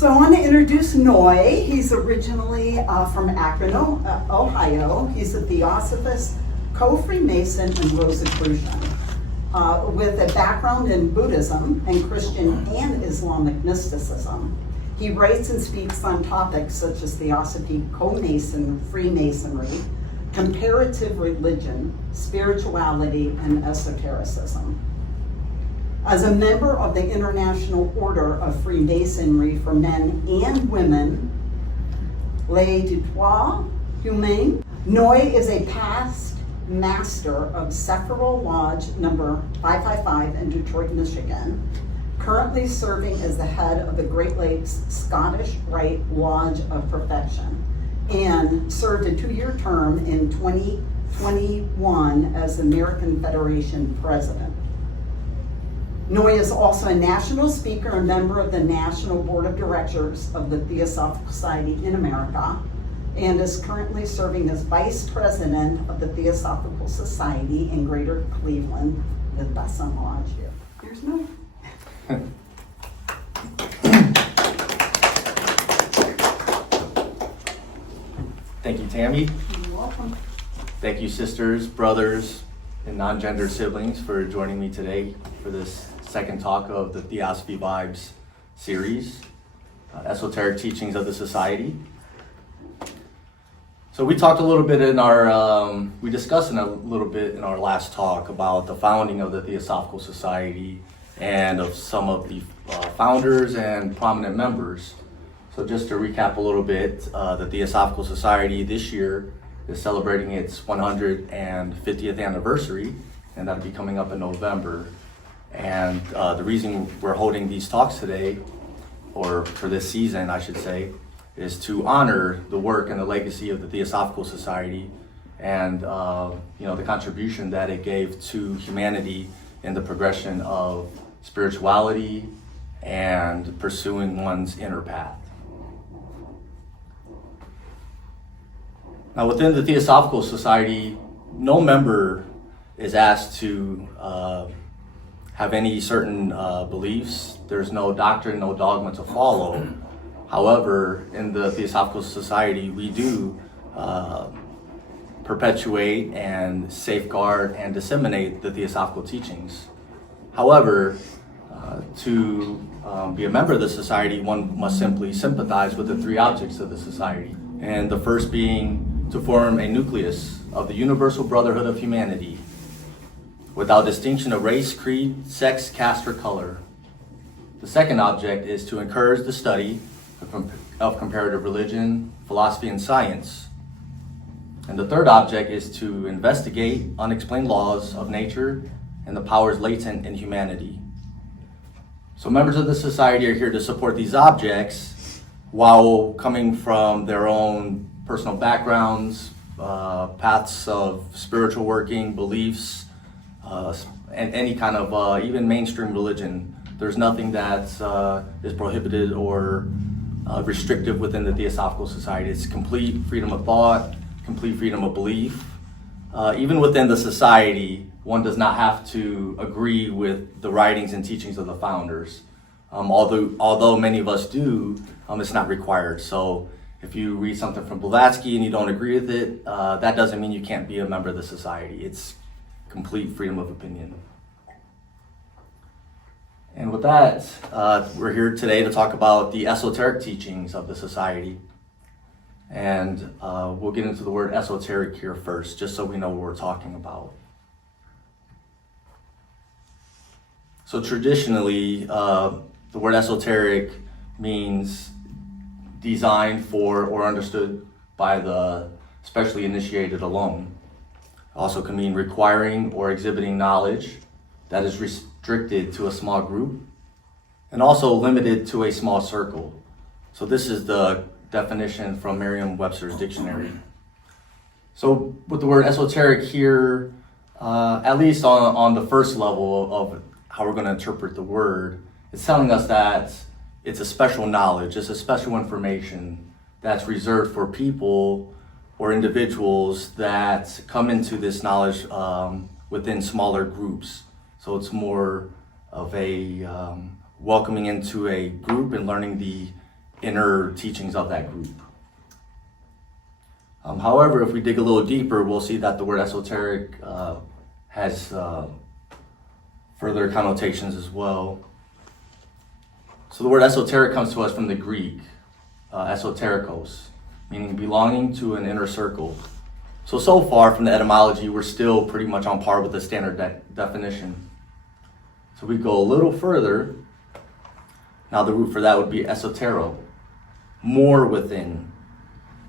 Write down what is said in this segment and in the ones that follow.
So I want to introduce Noy. He's originally from Akron, Ohio. He's a Theosophist, co-Freemason, and Rosicrucian. With a background in Buddhism and Christian and Islamic mysticism. He writes and speaks on topics such as Theosophy, Freemasonry, comparative religion, spirituality, and esotericism. As a member of the International Order of Freemasonry for men and women, Les Detroits Humains, Noy is a past master of Sephiral Lodge number 555 in Detroit, Michigan, currently serving as the head of the Great Lakes Scottish Rite Lodge of Perfection, and served a 2-year term in 2021 as the American Federation president. Noy is also a national speaker and member of the National Board of Directors of the Theosophical Society in America, and is currently serving as vice president of the Theosophical Society in Greater Cleveland, the Besson Lodge here. Here's Noy. Thank you, Tammy. You're welcome. Thank you, sisters, brothers, and non-gendered siblings for joining me today for this second talk of the Theosophy Vibes series, Esoteric Teachings of the Society. So we talked a little bit in our, we discussed a little bit in our last talk about the founding of the Theosophical Society and of some of the founders and prominent members. So just to recap a little bit, the Theosophical Society this year is celebrating its 150th anniversary, and that'll be coming up in November. And the reason we're holding these talks today, or for this season, I should say, is to honor the work and the legacy of the Theosophical Society and the contribution that it gave to humanity in the progression of spirituality and pursuing one's inner path. Now, within the Theosophical Society, no member is asked to have any certain beliefs. There's no doctrine, no dogma to follow. However, in the Theosophical Society, we do perpetuate and safeguard and disseminate the Theosophical teachings. However, to be a member of the society, one must simply sympathize with the 3 objects of the society. And the first being to form a nucleus of the universal brotherhood of humanity, without distinction of race, creed, sex, caste, or color. The second object is to encourage the study of comparative religion, philosophy, and science. And the third object is to investigate unexplained laws of nature and the powers latent in humanity. So members of the society are here to support these objects while coming from their own personal backgrounds, paths of spiritual working, beliefs, and any kind of even mainstream religion. There's nothing that is prohibited or restrictive within the Theosophical Society. It's complete freedom of thought, complete freedom of belief. Even within the society, one does not have to agree with the writings and teachings of the founders. Although many of us do, it's not required. So if you read something from Blavatsky and you don't agree with it, that doesn't mean you can't be a member of the society. It's complete freedom of opinion. And with that, we're here today to talk about the esoteric teachings of the society. And we'll get into the word esoteric here first, just so we know what we're talking about. So traditionally, the word esoteric means designed for or understood by the specially initiated alone. Also can mean requiring or exhibiting knowledge that is restricted to a small group and also limited to a small circle. So this is the definition from Merriam-Webster's dictionary. So with the word esoteric here, at least on the first level of how we're going to interpret the word, it's telling us that it's a special knowledge, it's a special information that's reserved for people or individuals that come into this knowledge within smaller groups. So it's more of a welcoming into a group and learning the inner teachings of that group. However, if we dig a little deeper, we'll see that the word esoteric has further connotations as well. So the word esoteric comes to us from the Greek, esoterikos, meaning belonging to an inner circle. So far from the etymology, we're still pretty much on par with the standard definition. So we go a little further. Now the root for that would be esotero, more within.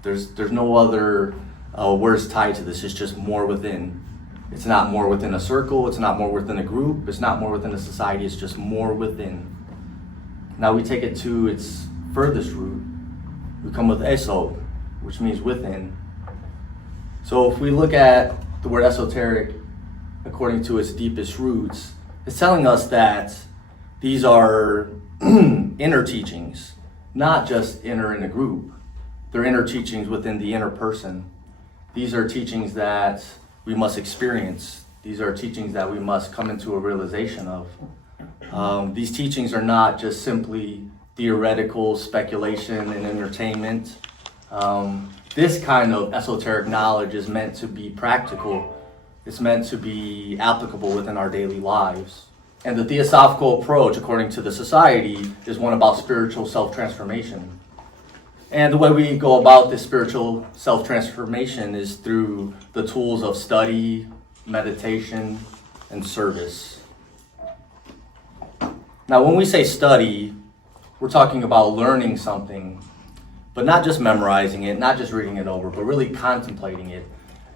There's no other words tied to this. It's just more within. It's not more within a circle. It's not more within a group. It's not more within a society. It's just more within. Now we take it to its furthest root. We come with eso, which means within. So if we look at the word esoteric according to its deepest roots, it's telling us that these are inner teachings, not just inner in a group. They're inner teachings within the inner person. These are teachings that we must experience. These are teachings that we must come into a realization of. These teachings are not just simply theoretical speculation and entertainment. This kind of esoteric knowledge is meant to be practical. It's meant to be applicable within our daily lives. And the theosophical approach, according to the society, is one about spiritual self-transformation. And the way we go about this spiritual self-transformation is through the tools of study, meditation, and service. Now, when we say study, we're talking about learning something, but not just memorizing it, not just reading it over, but really contemplating it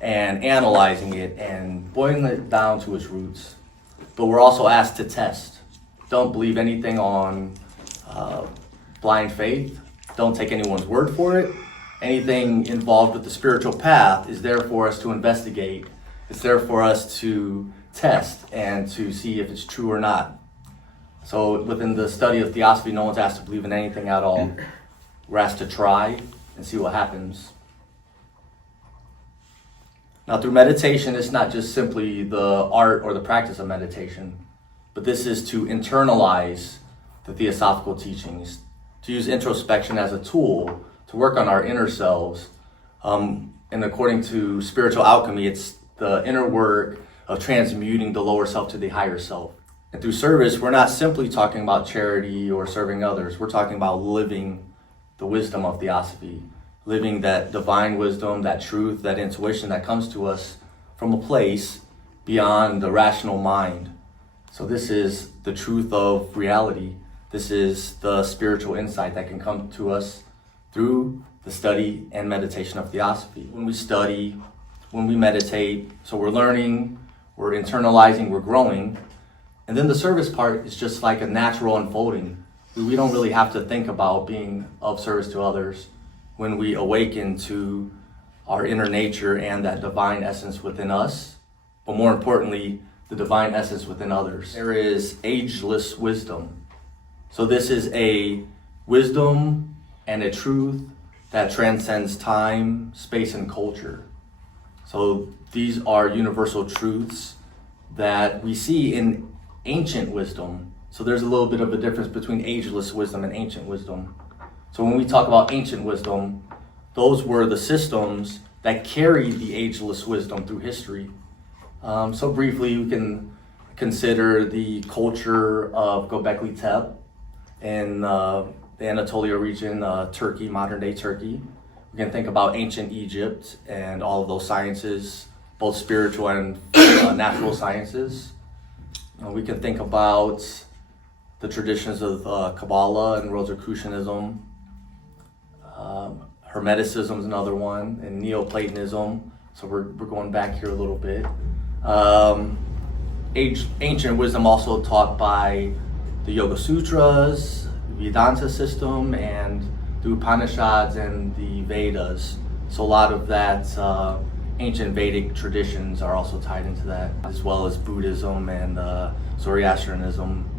and analyzing it and boiling it down to its roots. But we're also asked to test. Don't believe anything on blind faith. Don't take anyone's word for it. Anything involved with the spiritual path is there for us to investigate. It's there for us to test and to see if it's true or not. So within the study of theosophy, no one's asked to believe in anything at all. We're asked to try and see what happens. Now, through meditation, it's not just simply the art or the practice of meditation, but this is to internalize the theosophical teachings, to use introspection as a tool to work on our inner selves. And according to spiritual alchemy, it's the inner work of transmuting the lower self to the higher self. And through service, we're not simply talking about charity or serving others. We're talking about living the wisdom of Theosophy, living that divine wisdom, that truth, that intuition that comes to us from a place beyond the rational mind. So this is the truth of reality. This is the spiritual insight that can come to us through the study and meditation of Theosophy. When we study, when we meditate, so we're learning, we're internalizing, we're growing. And then the service part is just like a natural unfolding. We don't really have to think about being of service to others when we awaken to our inner nature and that divine essence within us, but more importantly, the divine essence within others. There is ageless wisdom. So this is a wisdom and a truth that transcends time, space, and culture. So these are universal truths that we see in ancient wisdom. So there's a little bit of a difference between ageless wisdom and ancient wisdom. So when we talk about ancient wisdom, those were the systems that carried the ageless wisdom through history. So briefly, we can consider the culture of Göbekli Tepe in the Anatolia region, Turkey, modern day Turkey. We can think about ancient Egypt and all of those sciences, both spiritual and natural sciences. We can think about the traditions of Kabbalah and Rosicrucianism. Hermeticism is another one, and Neoplatonism. So we're going back here a little bit. Ancient wisdom also taught by the Yoga Sutras, Vedanta system, and the Upanishads and the Vedas. So a lot of that ancient Vedic traditions are also tied into that, as well as Buddhism and Zoroastrianism.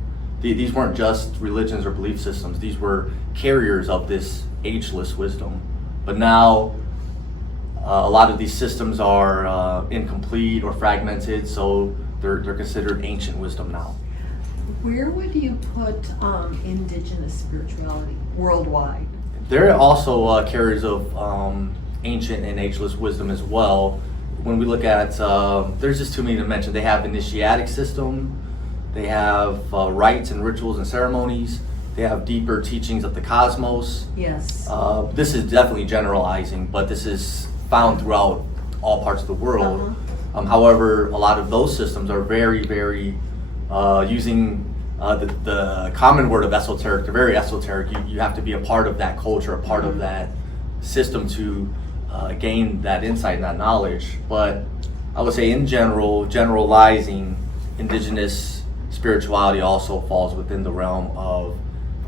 These weren't just religions or belief systems. These were carriers of this ageless wisdom. But now, a lot of these systems are incomplete or fragmented, so they're considered ancient wisdom now. Where would you put indigenous spirituality worldwide? They're also carriers of ancient and ageless wisdom as well. When we look at, there's just too many to mention. They have initiatic system, they have rites and rituals and ceremonies, they have deeper teachings of the cosmos. Yes. This is definitely generalizing, but this is found throughout all parts of the world. However, a lot of those systems are very, very using the common word of esoteric. They're very esoteric. You have to be a part of that culture, a part of that system to gain that insight and that knowledge. But I would say in general, generalizing, indigenous spirituality also falls within the realm of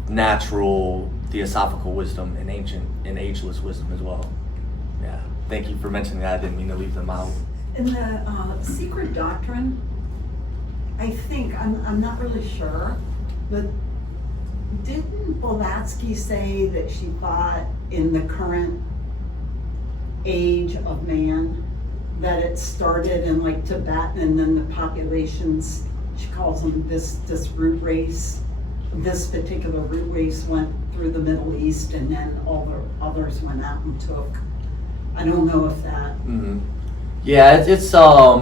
natural theosophical wisdom and ancient and ageless wisdom as well. Yeah, thank you for mentioning that. I didn't mean to leave them out. In the secret doctrine, I think, I'm not really sure, but didn't Blavatsky say that she thought in the current age of man that it started in like Tibet, and then the populations, she calls them this root race, this particular root race went through the Middle East, and then all the others went out and took. I don't know if that. Mm-hmm. Yeah, it's a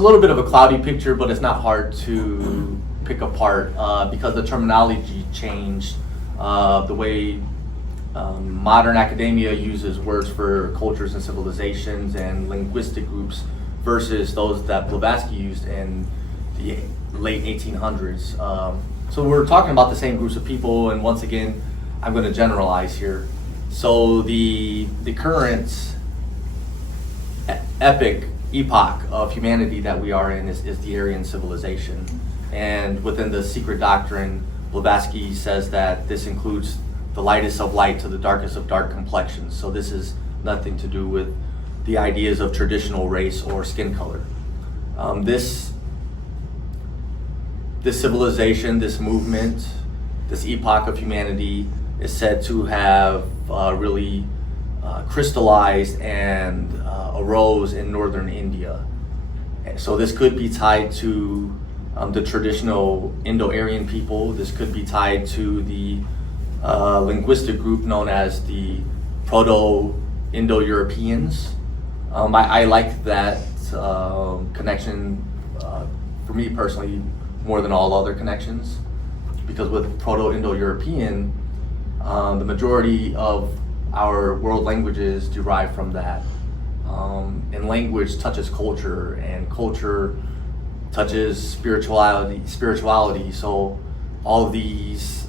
little bit of a cloudy picture, but it's not hard to pick apart because the terminology changed. The way modern academia uses words for cultures and civilizations and linguistic groups versus those that Blavatsky used in the late 1800s. So we're talking about the same groups of people, and once again, I'm going to generalize here. So the current epoch of humanity that we are in is the Aryan civilization. And within the secret doctrine, Blavatsky says that this includes the lightest of light to the darkest of dark complexions. So this is nothing to do with the ideas of traditional race or skin color. This civilization, this movement, this epoch of humanity is said to have really crystallized and arose in northern India. So this could be tied to the traditional Indo-Aryan people. This could be tied to the linguistic group known as the Proto-Indo-Europeans. I like that connection for me personally more than all other connections, because with Proto-Indo-European, the majority of our world languages derive from that. And language touches culture, and culture touches spirituality. So all these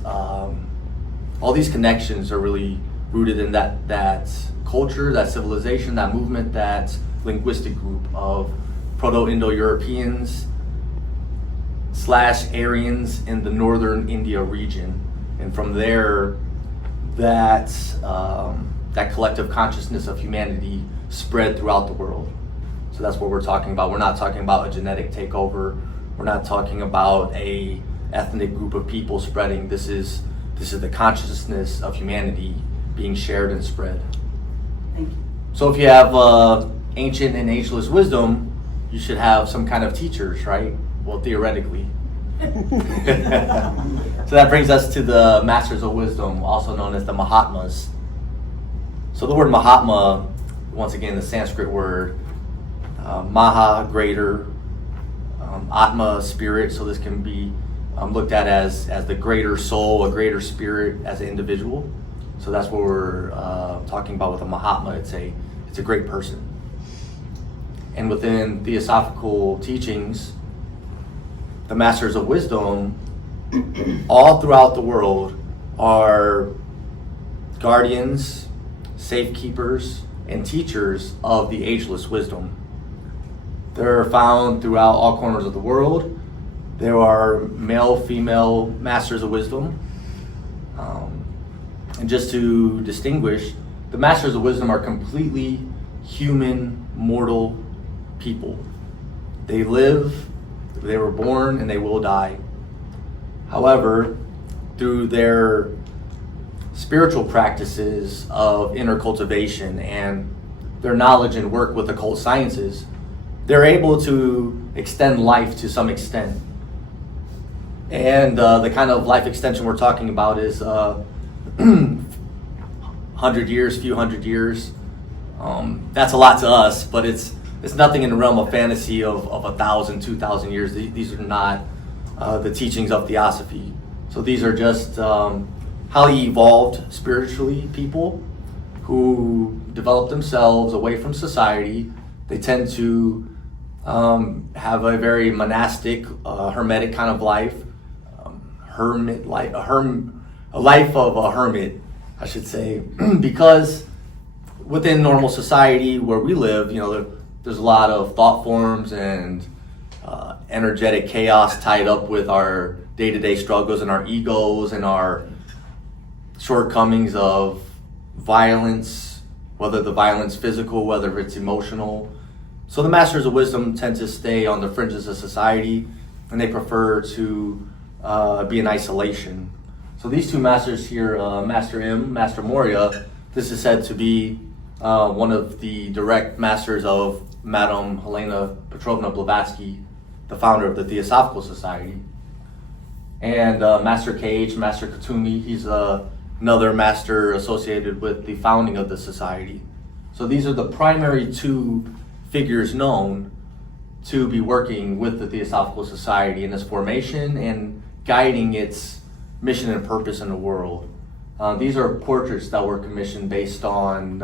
connections are really rooted in that culture, that civilization, that movement, that linguistic group of Proto-Indo-Europeans / Aryans in the northern India region. And from there, that collective consciousness of humanity spread throughout the world. So that's what we're talking about. We're not talking about a genetic takeover. We're not talking about a ethnic group of people spreading. This is the consciousness of humanity being shared and spread. Thank you. So if you have ancient and ageless wisdom, you should have some kind of teachers, right? Well, theoretically. So that brings us to the Masters of Wisdom, also known as the Mahatmas. So the word Mahatma, once again, the Sanskrit word, Maha, greater, Atma, spirit. So this can be looked at as the greater soul, a greater spirit as an individual. So that's what we're talking about with a Mahatma. It's a great person. And within Theosophical teachings, the Masters of Wisdom, all throughout the world, are guardians, safekeepers, and teachers of the ageless wisdom. They're found throughout all corners of the world. There are male, female Masters of Wisdom. And just to distinguish, the Masters of Wisdom are completely human, mortal people. They live, they were born, and they will die. However, through their spiritual practices of inner cultivation and their knowledge and work with occult sciences, they're able to extend life to some extent. And the kind of life extension we're talking about is 100 years, few hundred years. That's a lot to us, but it's nothing in the realm of fantasy of 1,000, 2,000 years. These are not the teachings of Theosophy. So these are just highly evolved spiritually people who develop themselves away from society. They tend to have a very monastic, hermetic kind of life, a life of a hermit, I should say, because within normal society where we live, there's a lot of thought forms and energetic chaos tied up with our day-to-day struggles and our egos and our shortcomings of violence, whether the violence physical, whether it's emotional. So the Masters of Wisdom tend to stay on the fringes of society, and they prefer to be in isolation. So these two masters here, Master M, Master Moria, this is said to be one of the direct masters of Madame Helena Petrovna Blavatsky, the founder of the Theosophical Society. And Master Cage, Master Katumi, he's another master associated with the founding of the society. So these are the primary two figures known to be working with the Theosophical Society in its formation and guiding its mission and purpose in the world. These are portraits that were commissioned based on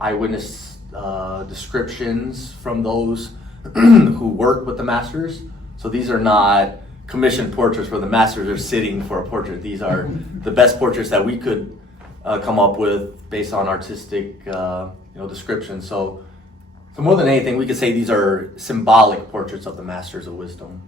eyewitness descriptions from those who work with the masters. So these are not commissioned portraits where the masters are sitting for a portrait. These are the best portraits that we could come up with based on artistic descriptions. So more than anything, we could say these are symbolic portraits of the Masters of Wisdom.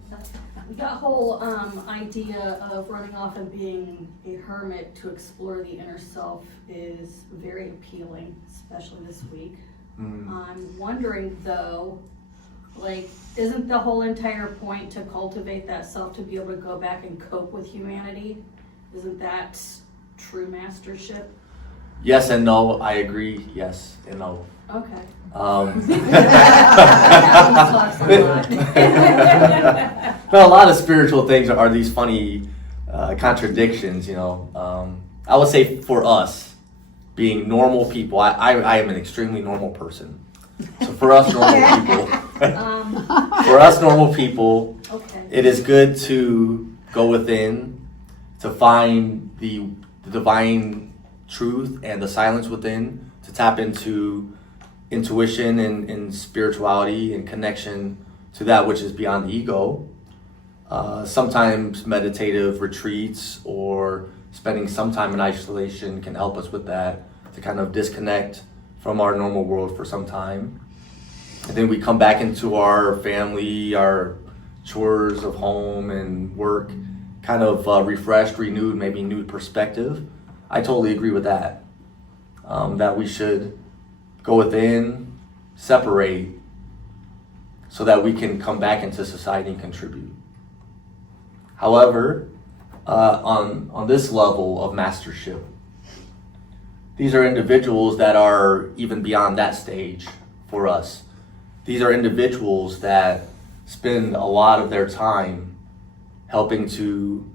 That whole idea of running off and being a hermit to explore the inner self is very appealing, especially this week. I'm wondering though, isn't the whole entire point to cultivate that self to be able to go back and cope with humanity? Isn't that true mastership? Yes and no, I agree. Yes and no. Okay. No, a lot of spiritual things are these funny contradictions, I would say for us, being normal people, I am an extremely normal person. So for us normal people, Okay. it is good to go within, to find the divine truth and the silence within, to tap into intuition and spirituality and connection to that which is beyond the ego. Sometimes meditative retreats or spending some time in isolation can help us with that, to kind of disconnect from our normal world for some time. And then we come back into our family, our chores of home and work, kind of refreshed, renewed, maybe new perspective. I totally agree with that. That we should go within, separate, so that we can come back into society and contribute. However, on this level of mastership, these are individuals that are even beyond that stage for us. These are individuals that spend a lot of their time helping to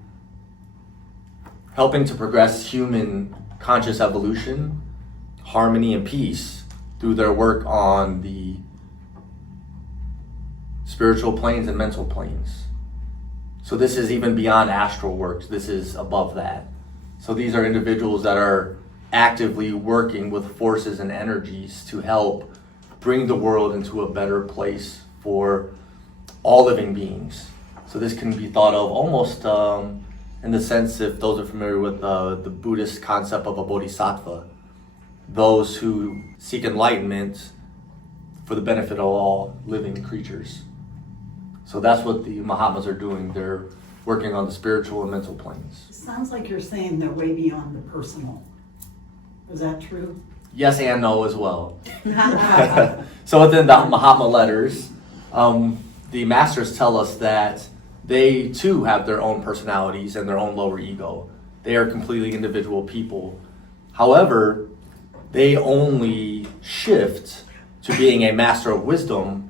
progress human conscious evolution, harmony, and peace through their work on the spiritual planes and mental planes. So this is even beyond astral works. This is above that. So these are individuals that are actively working with forces and energies to help bring the world into a better place for all living beings. So this can be thought of almost in the sense, if those are familiar with the Buddhist concept of a bodhisattva, those who seek enlightenment for the benefit of all living creatures. So that's what the Mahatmas are doing. They're working on the spiritual and mental planes. It sounds like you're saying they're way beyond the personal. Is that true? Yes and no as well. So within the Mahatma letters, the masters tell us that they too have their own personalities and their own lower ego. They are completely individual people. However, they only shift to being a master of wisdom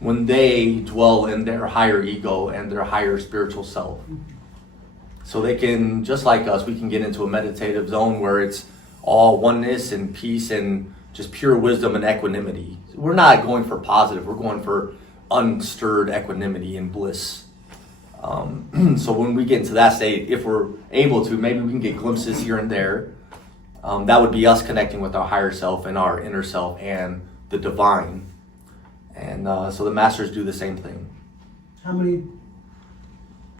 when they dwell in their higher ego and their higher spiritual self. So they can, just like us, we can get into a meditative zone where it's all oneness and peace and just pure wisdom and equanimity. We're not going for positive, we're going for unstirred equanimity and bliss. So when we get into that state, if we're able to, maybe we can get glimpses here and there. That would be us connecting with our higher self and our inner self and the divine. And so the masters do the same thing. How many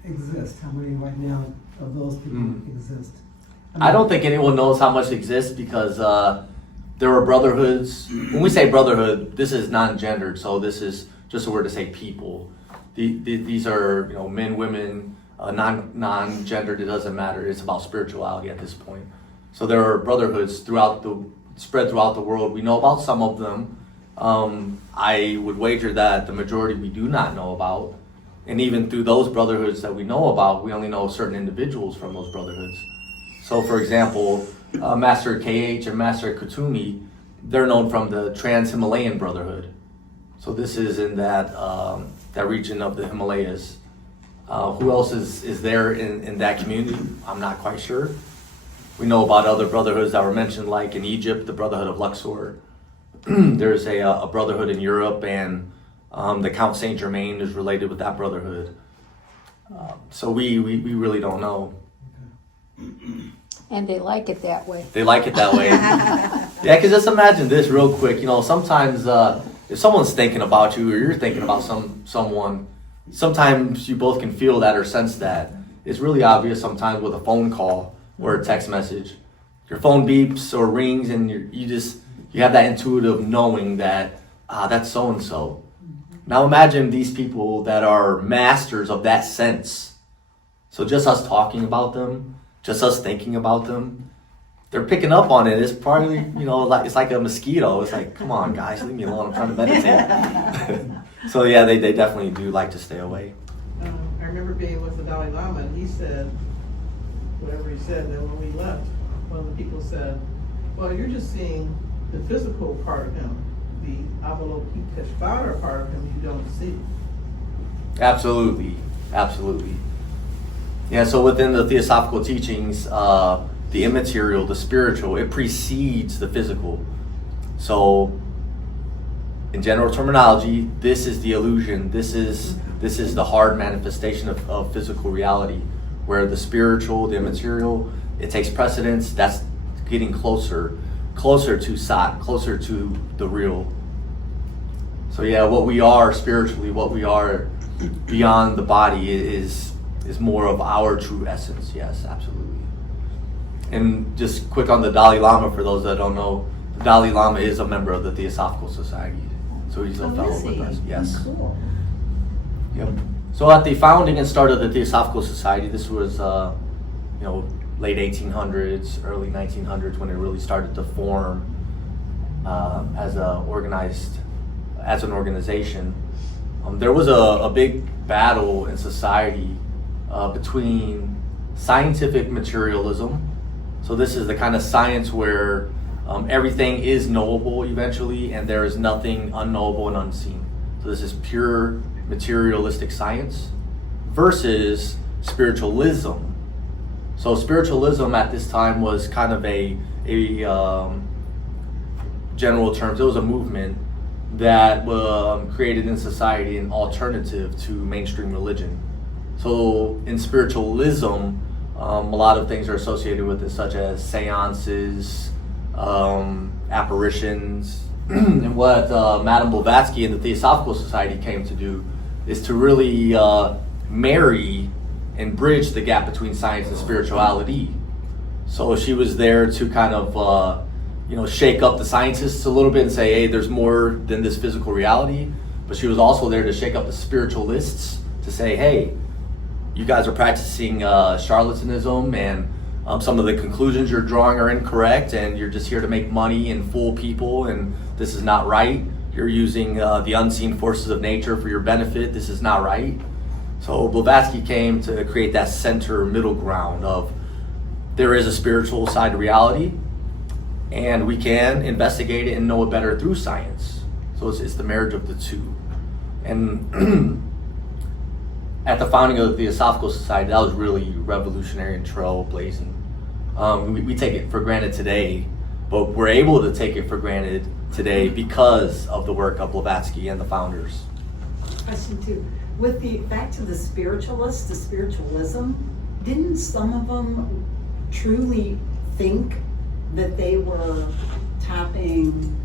exist? How many right now of those people exist? I don't think anyone knows how much exists because there are brotherhoods. When we say brotherhood, this is non-gendered, so this is just a word to say people. These are, you know, men, women, non-gendered. It doesn't matter. It's about spirituality at this point. So there are brotherhoods spread throughout the world. We know about some of them. I would wager that the majority we do not know about. And even through those brotherhoods that we know about, we only know certain individuals from those brotherhoods. So for example, Master KH and Master Kutumi, they're known from the Trans-Himalayan Brotherhood. So this is in that region of the Himalayas. Who else is there in that community? I'm not quite sure. We know about other brotherhoods that were mentioned, like in Egypt, the Brotherhood of Luxor. There's a brotherhood in Europe, and the Count Saint Germain is related with that brotherhood. So we really don't know. And they like it that way. They like it that way. Yeah, because just imagine this real quick. You know, sometimes if someone's thinking about you or you're thinking about someone, sometimes you both can feel that or sense that. It's really obvious sometimes with a phone call or a text message. Your phone beeps or rings and you have that intuitive knowing that, that's so-and-so. Now imagine these people that are masters of that sense. So just us talking about them, just us thinking about them, they're picking up on it. It's probably, you know, like it's like a mosquito. It's like, come on, guys, leave me alone. I'm trying to meditate. So yeah, they definitely do like to stay away. I remember being with the Dalai Lama, and he said, whatever he said, then when we left, one of the people said, well, you're just seeing the physical part of him. The Avalokiteshvara part of him you don't see. Absolutely. Yeah, so within the Theosophical teachings, the immaterial, the spiritual, it precedes the physical. So in general terminology, this is the illusion. This is the hard manifestation of physical reality, where the spiritual, the immaterial, it takes precedence. That's getting closer to Sat, closer to the real. So yeah, what we are spiritually, what we are beyond the body is more of our true essence. Yes, absolutely. And just quick on the Dalai Lama, for those that don't know, the Dalai Lama is a member of the Theosophical Society. So he's a fellow with us. Yes. Cool. Yep. So at the founding and start of the Theosophical Society, this was, late 1800s, early 1900s, when it really started to form as an organization. There was a big battle in society between scientific materialism. So this is the kind of science where everything is knowable eventually, and there is nothing unknowable and unseen. So this is pure materialistic science versus spiritualism. So spiritualism at this time was kind of a general terms. It was a movement that created in society an alternative to mainstream religion. So in spiritualism, a lot of things are associated with it, such as seances, apparitions, and what Madame Blavatsky and the Theosophical Society came to do is to really marry and bridge the gap between science and spirituality. So she was there to kind of, shake up the scientists a little bit and say, hey, there's more than this physical reality. But she was also there to shake up the spiritualists to say, hey, you guys are practicing charlatanism, and some of the conclusions you're drawing are incorrect, and you're just here to make money and fool people, and this is not right. You're using the unseen forces of nature for your benefit. This is not right. So Blavatsky came to create that center middle ground of there is a spiritual side to reality, and we can investigate it and know it better through science. So it's the marriage of the two. And at the founding of the Theosophical Society, that was really revolutionary and trailblazing. We take it for granted today, but we're able to take it for granted today because of the work of Blavatsky and the founders. Question two. With the back to the spiritualists, the spiritualism, didn't some of them truly think that they were tapping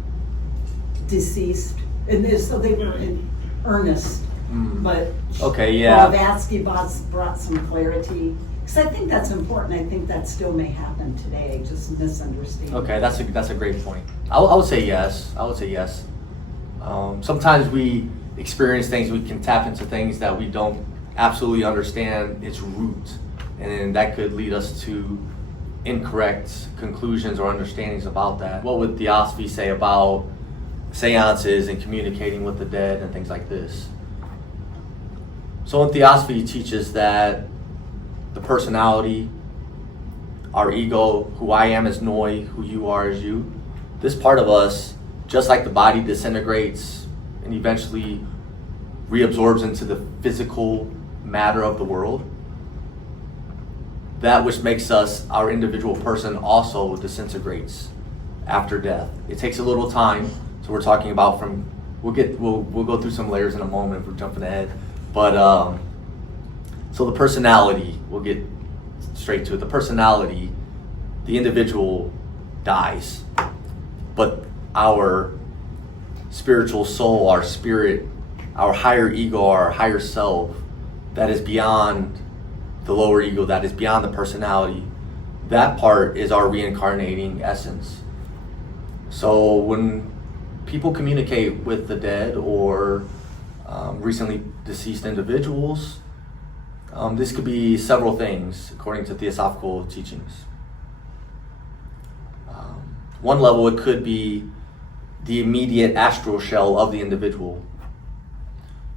deceased, and so they were in earnest? But Okay, yeah. Blavatsky brought some clarity. Because I think that's important. I think that still may happen today, just misunderstanding. Okay, that's a great point. I would say yes. I would say yes. Sometimes we experience things, we can tap into things that we don't absolutely understand its root, and that could lead us to incorrect conclusions or understandings about that. What would Theosophy say about seances and communicating with the dead and things like this? So in Theosophy, it teaches that the personality, our ego, who I am as Noy, who you are as you, this part of us, just like the body disintegrates and eventually reabsorbs into the physical matter of the world, that which makes us our individual person also disintegrates after death. It takes a little time, so we're talking about we'll go through some layers in a moment if we're jumping ahead. But so the personality, we'll get straight to it. The personality, the individual dies, but our spiritual soul, our spirit, our higher ego, our higher self, that is beyond the lower ego, that is beyond the personality, that part is our reincarnating essence. So when people communicate with the dead or recently deceased individuals, this could be several things according to Theosophical teachings. One level, it could be the immediate astral shell of the individual.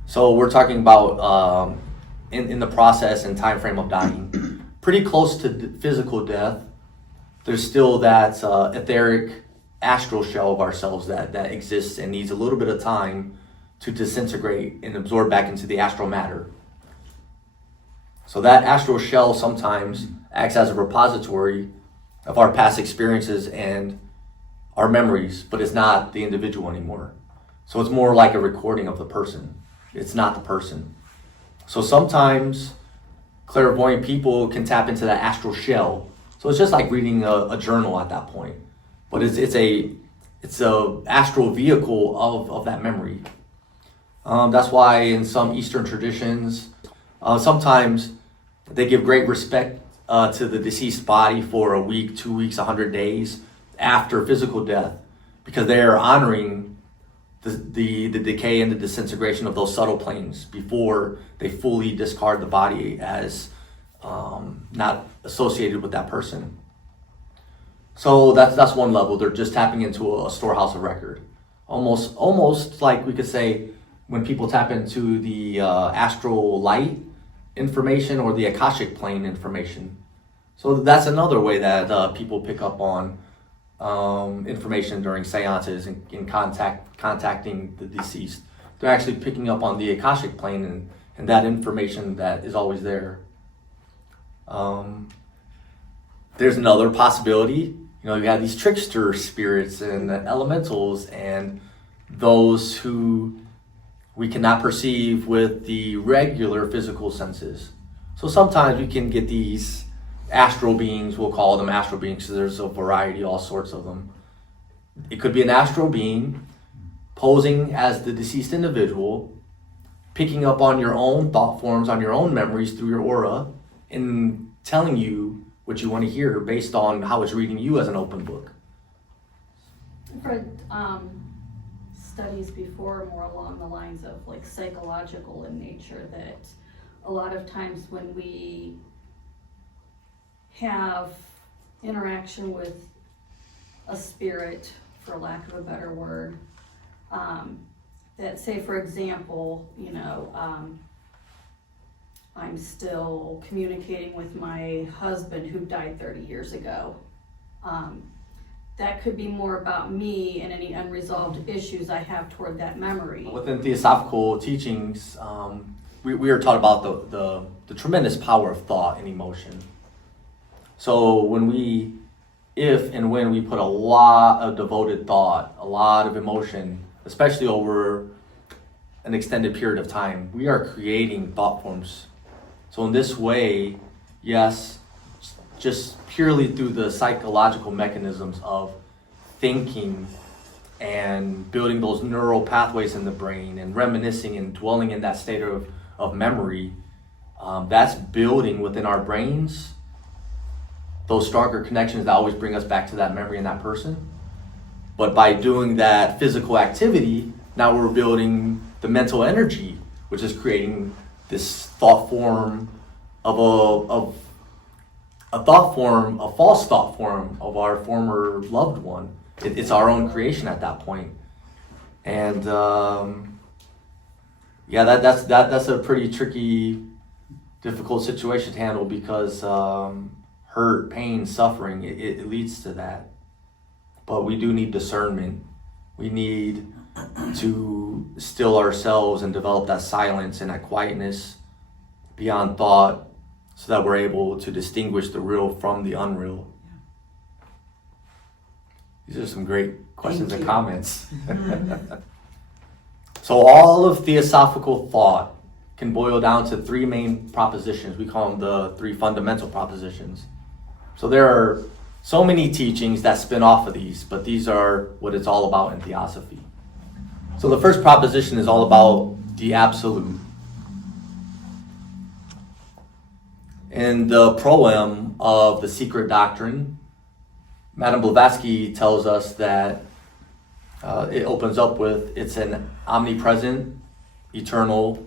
So we're talking about in the process and time frame of dying, pretty close to physical death, there's still that etheric astral shell of ourselves that exists and needs a little bit of time to disintegrate and absorb back into the astral matter. So that astral shell sometimes acts as a repository of our past experiences and our memories, but it's not the individual anymore. So it's more like a recording of the person. It's not the person. So sometimes clairvoyant people can tap into that astral shell. So it's just like reading a journal at that point. But it's a astral vehicle of that memory. That's why in some Eastern traditions, sometimes they give great respect to the deceased body for a week, 2 weeks, 100 days after physical death, because they are honoring the decay and the disintegration of those subtle planes before they fully discard the body as not associated with that person. So that's one level. They're just tapping into a storehouse of record. Almost like we could say when people tap into the astral light information or the Akashic plane information. So that's another way that people pick up on information during seances and in contacting the deceased. They're actually picking up on the Akashic plane and that information that is always there. There's another possibility. You know, you have these trickster spirits and elementals and those who we cannot perceive with the regular physical senses. So sometimes we can get these astral beings, we'll call them astral beings because there's a variety, all sorts of them. It could be an astral being posing as the deceased individual, picking up on your own thought forms, on your own memories through your aura, and telling you what you want to hear based on how it's reading you as an open book. I've read studies before more along the lines of like psychological in nature, that a lot of times when we have interaction with a spirit, for lack of a better word, that say, for example, I'm still communicating with my husband who died 30 years ago. That could be more about me and any unresolved issues I have toward that memory. Within Theosophical teachings, we are taught about the tremendous power of thought and emotion. So if and when we put a lot of devoted thought, a lot of emotion, especially over an extended period of time, we are creating thought forms. So in this way, yes, just purely through the psychological mechanisms of thinking and building those neural pathways in the brain and reminiscing and dwelling in that state of memory, that's building within our brains those stronger connections that always bring us back to that memory and that person. But by doing that physical activity, now we're building the mental energy, which is creating this thought form of a false thought form of our former loved one. It's our own creation at that point. And that's a pretty tricky, difficult situation to handle, because hurt, pain, suffering, it leads to that. But we do need discernment. We need to still ourselves and develop that silence and that quietness beyond thought, so that we're able to distinguish the real from the unreal. These are some great questions and comments. So all of theosophical thought can boil down to three main propositions. We call them the three fundamental propositions. So there are so many teachings that spin off of these, but these are what it's all about in Theosophy. So the first proposition is all about the absolute. In the proem of The Secret Doctrine, Madame Blavatsky tells us that it opens up with, it's an omnipresent, eternal,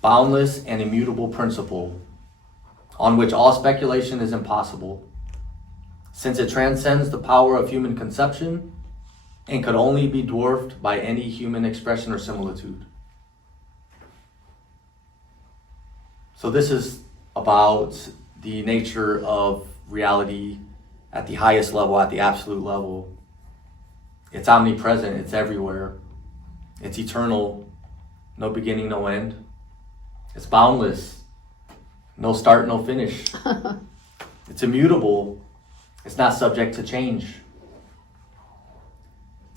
boundless, and immutable principle on which all speculation is impossible, since it transcends the power of human conception and could only be dwarfed by any human expression or similitude. So this is about the nature of reality at the highest level, at the absolute level. It's omnipresent, it's everywhere. It's eternal, no beginning, no end. It's boundless, no start, no finish. It's immutable, it's not subject to change.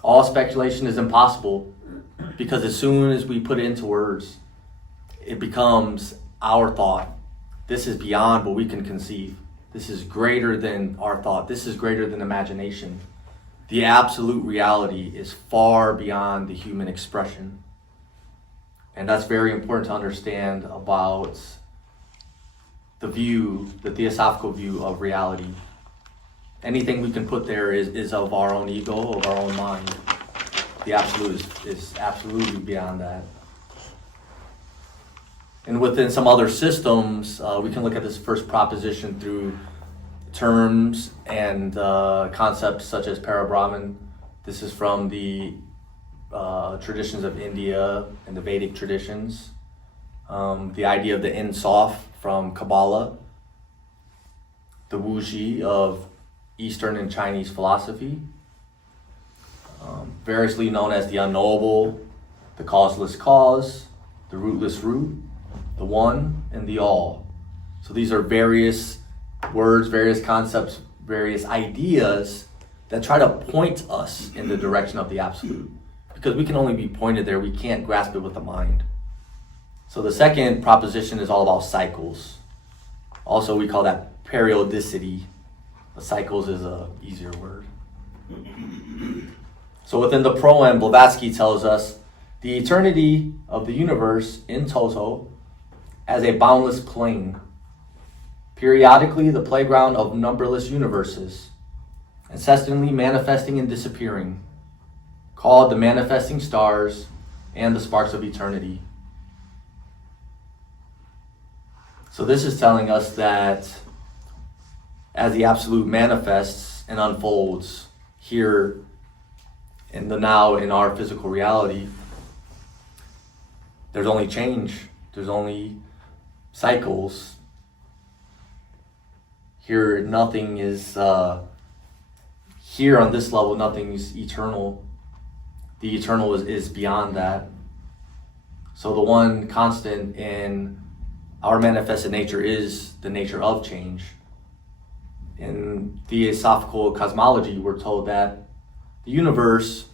All speculation is impossible, because as soon as we put it into words, it becomes our thought. This is beyond what we can conceive. This is greater than our thought. This is greater than imagination. The absolute reality is far beyond the human expression. And that's very important to understand about the theosophical view of reality. Anything we can put there is of our own ego, of our own mind. The absolute is absolutely beyond that. And within some other systems, we can look at this first proposition through terms and concepts such as para-Brahman. This is from the traditions of India and the Vedic traditions. The idea of the Ein Sof from Kabbalah. The Wuji of Eastern and Chinese philosophy. Variously known as the unknowable, the causeless cause, the rootless root, the one, and the all. So these are various words, various concepts, various ideas that try to point us in the direction of the absolute. Because we can only be pointed there, we can't grasp it with the mind. So the second proposition is all about cycles. Also, we call that periodicity. The cycles is an easier word. So within the proem, Blavatsky tells us the eternity of the universe in toto as a boundless plane, periodically the playground of numberless universes, incessantly manifesting and disappearing, called the manifesting stars and the sparks of eternity. So this is telling us that as the absolute manifests and unfolds here in the now in our physical reality, there's only change, there's only cycles. Here nothing is, here on this level nothing is eternal. The eternal is beyond that. So the one constant in our manifested nature is the nature of change. In Theosophical cosmology, we're told that the universe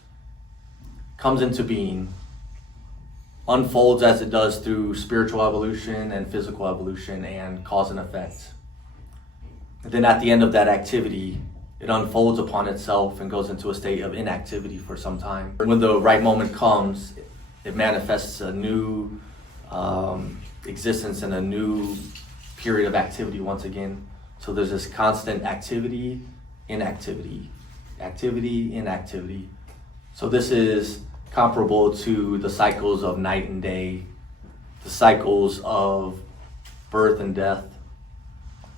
comes into being, unfolds as it does through spiritual evolution and physical evolution and cause and effect. And then at the end of that activity, it unfolds upon itself and goes into a state of inactivity for some time. When the right moment comes, it manifests a new existence and a new period of activity once again. So there's this constant activity, inactivity, activity, inactivity. So this is comparable to the cycles of night and day, the cycles of birth and death,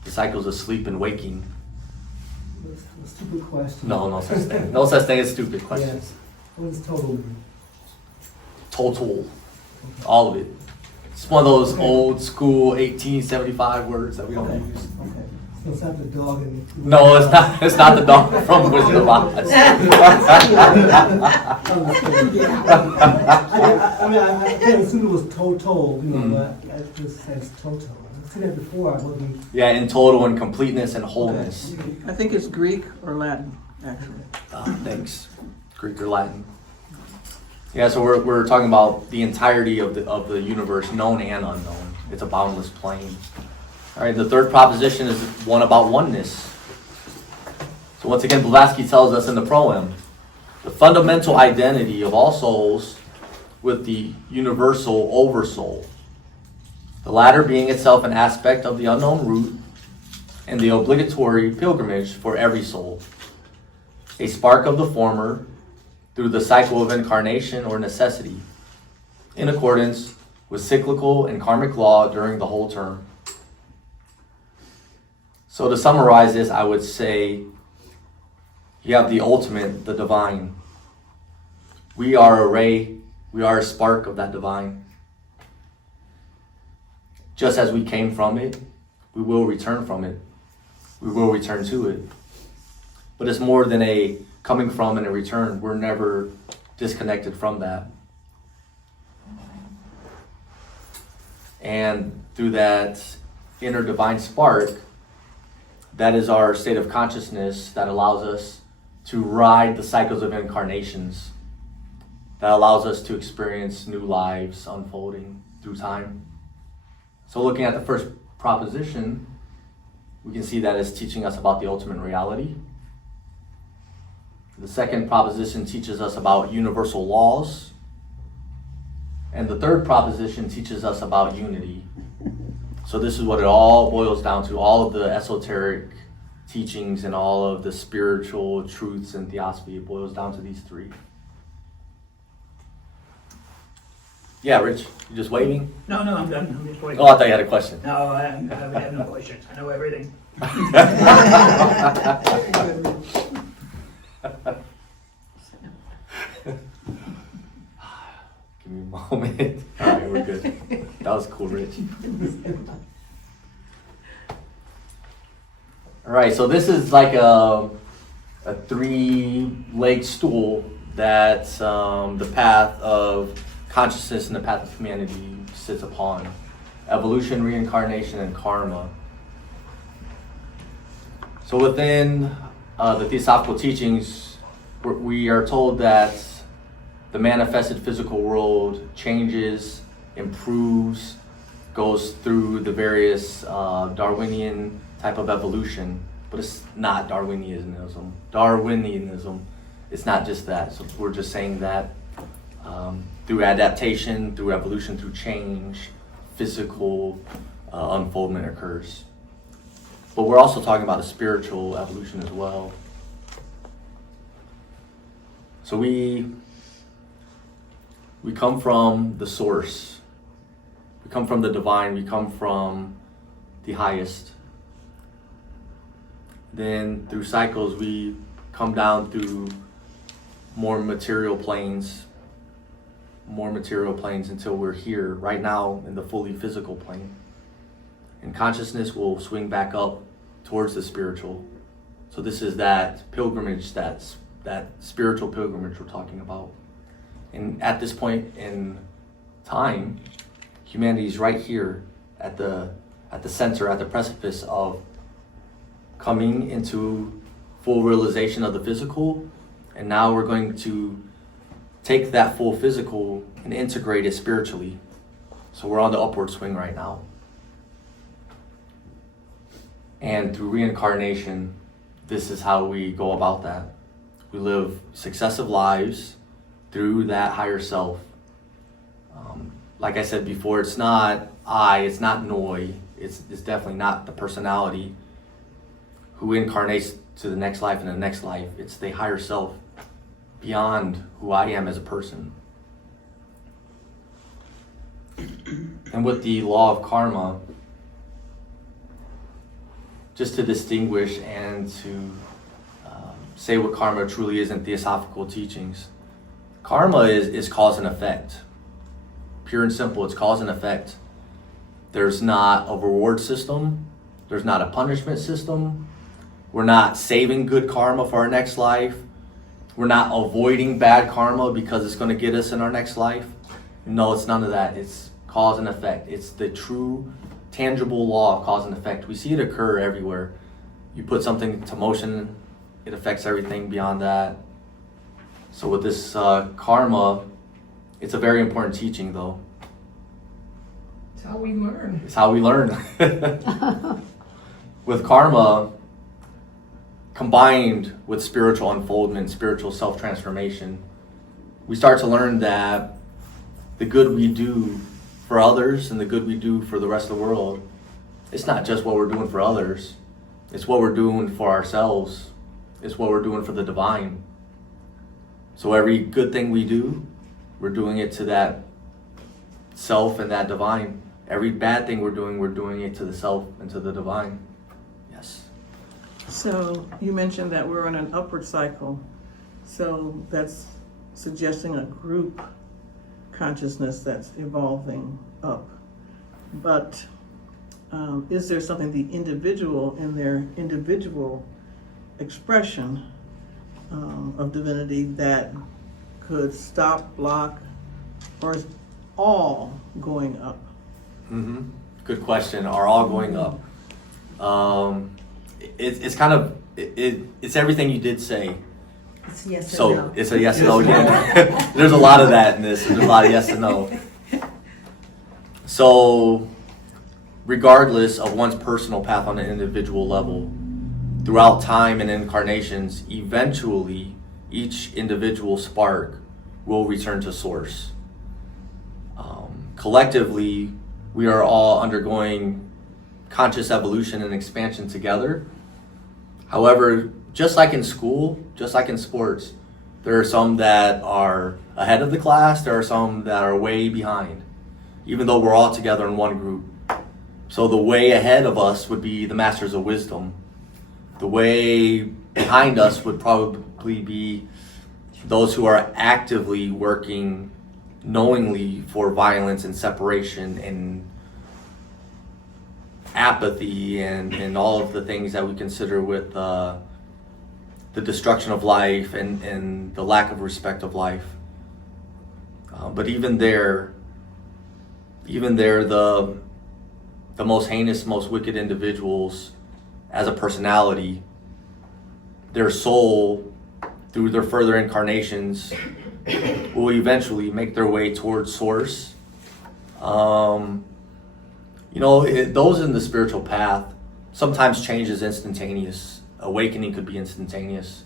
the cycles of sleep and waking. That's a stupid question. No such thing. No such thing as stupid questions. Yes. What does total mean? Total. All of it. It's one of those Okay. old school 1875 words that we don't Okay. use. Okay. So it's not the dog in the... No, it's not. It's not the dog from Wizard of Oz. I can't assume it was total, but it just says total. I've seen that before, I wasn't... Yeah, in total and completeness and wholeness. I think it's Greek or Latin, actually. Thanks. Greek or Latin. Yeah, so we're talking about the entirety of the universe, known and unknown. It's a boundless plane. All right, the third proposition is one about oneness. So once again, Blavatsky tells us in the proem, the fundamental identity of all souls with the universal oversoul, the latter being itself an aspect of the unknown root and the obligatory pilgrimage for every soul, a spark of the former through the cycle of incarnation or necessity, in accordance with cyclical and karmic law during the whole term. So to summarize this, I would say you have the ultimate, the divine. We are a ray, we are a spark of that divine. Just as we came from it, we will return from it. We will return to it. But it's more than a coming from and a return. We're never disconnected from that. And through that inner divine spark, that is our state of consciousness that allows us to ride the cycles of incarnations, that allows us to experience new lives unfolding through time. So looking at the first proposition, we can see that it's teaching us about the ultimate reality. The second proposition teaches us about universal laws. And the third proposition teaches us about unity. So this is what it all boils down to. All of the esoteric teachings and all of the spiritual truths in Theosophy, it boils down to these three. Yeah, Rich, you just waving? No, I'm done. I'm just waiting. Oh, I thought you had a question. No, I have no questions. I know everything. Give me a moment. All right, we're good. That was cool, Rich. All right, so this is like a three-legged stool that the path of consciousness and the path of humanity sits upon. Evolution, reincarnation, and karma. So within the Theosophical teachings, we are told that the manifested physical world changes, improves, goes through the various Darwinian type of evolution, but it's not Darwinianism. It's not just that. So we're just saying that through adaptation, through evolution, through change, physical unfoldment occurs. But we're also talking about a spiritual evolution as well. So we come from the source. We come from the divine. We come from the highest. Then through cycles, we come down through more material planes until we're here right now in the fully physical plane. And consciousness will swing back up towards the spiritual. So this is that pilgrimage, that spiritual pilgrimage we're talking about. And at this point in time, humanity is right here at the center, at the precipice of coming into full realization of the physical, and now we're going to take that full physical and integrate it spiritually. So we're on the upward swing right now. And through reincarnation, this is how we go about that. We live successive lives through that higher self. Like I said before, it's not it's not Noy, it's definitely not the personality who incarnates to the next life and the next life. It's the higher self beyond who I am as a person. And with the law of karma, just to distinguish and to say what karma truly is in theosophical teachings, karma is cause and effect. Pure and simple, it's cause and effect. There's not a reward system. There's not a punishment system. We're not saving good karma for our next life. We're not avoiding bad karma because it's going to get us in our next life. No, it's none of that. It's cause and effect. It's the true, tangible law of cause and effect. We see it occur everywhere. You put something into motion, it affects everything beyond that. So with this karma, it's a very important teaching, though. It's how we learn. It's how we learn. With karma, combined with spiritual unfoldment, spiritual self-transformation, we start to learn that the good we do for others and the good we do for the rest of the world, it's not just what we're doing for others, it's what we're doing for ourselves, it's what we're doing for the divine. So every good thing we do, we're doing it to that self and that divine. Every bad thing we're doing it to the self and to the divine. Yes. So you mentioned that we're on an upward cycle. So that's suggesting a group consciousness that's evolving up. But is there something the individual in their individual expression of divinity that could stop, block, or is all going up? Mm-hmm. Good question. Are all going up? It's kind of it's everything you did say. It's yes and So no. it's a yes and no again. There's a lot of that in this. There's a lot of yes and no. So regardless of one's personal path on an individual level, throughout time and incarnations, eventually each individual spark will return to source. Collectively, we are all undergoing conscious evolution and expansion together. However, just like in school, just like in sports, there are some that are ahead of the class, there are some that are way behind, even though we're all together in one group. So the way ahead of us would be the masters of wisdom. The way behind us would probably be those who are actively working knowingly for violence and separation and apathy and all of the things that we consider with the destruction of life and the lack of respect of life. But even there, the most heinous, most wicked individuals as a personality, their soul, through their further incarnations, will eventually make their way towards source. Those in the spiritual path, sometimes change is instantaneous. Awakening could be instantaneous.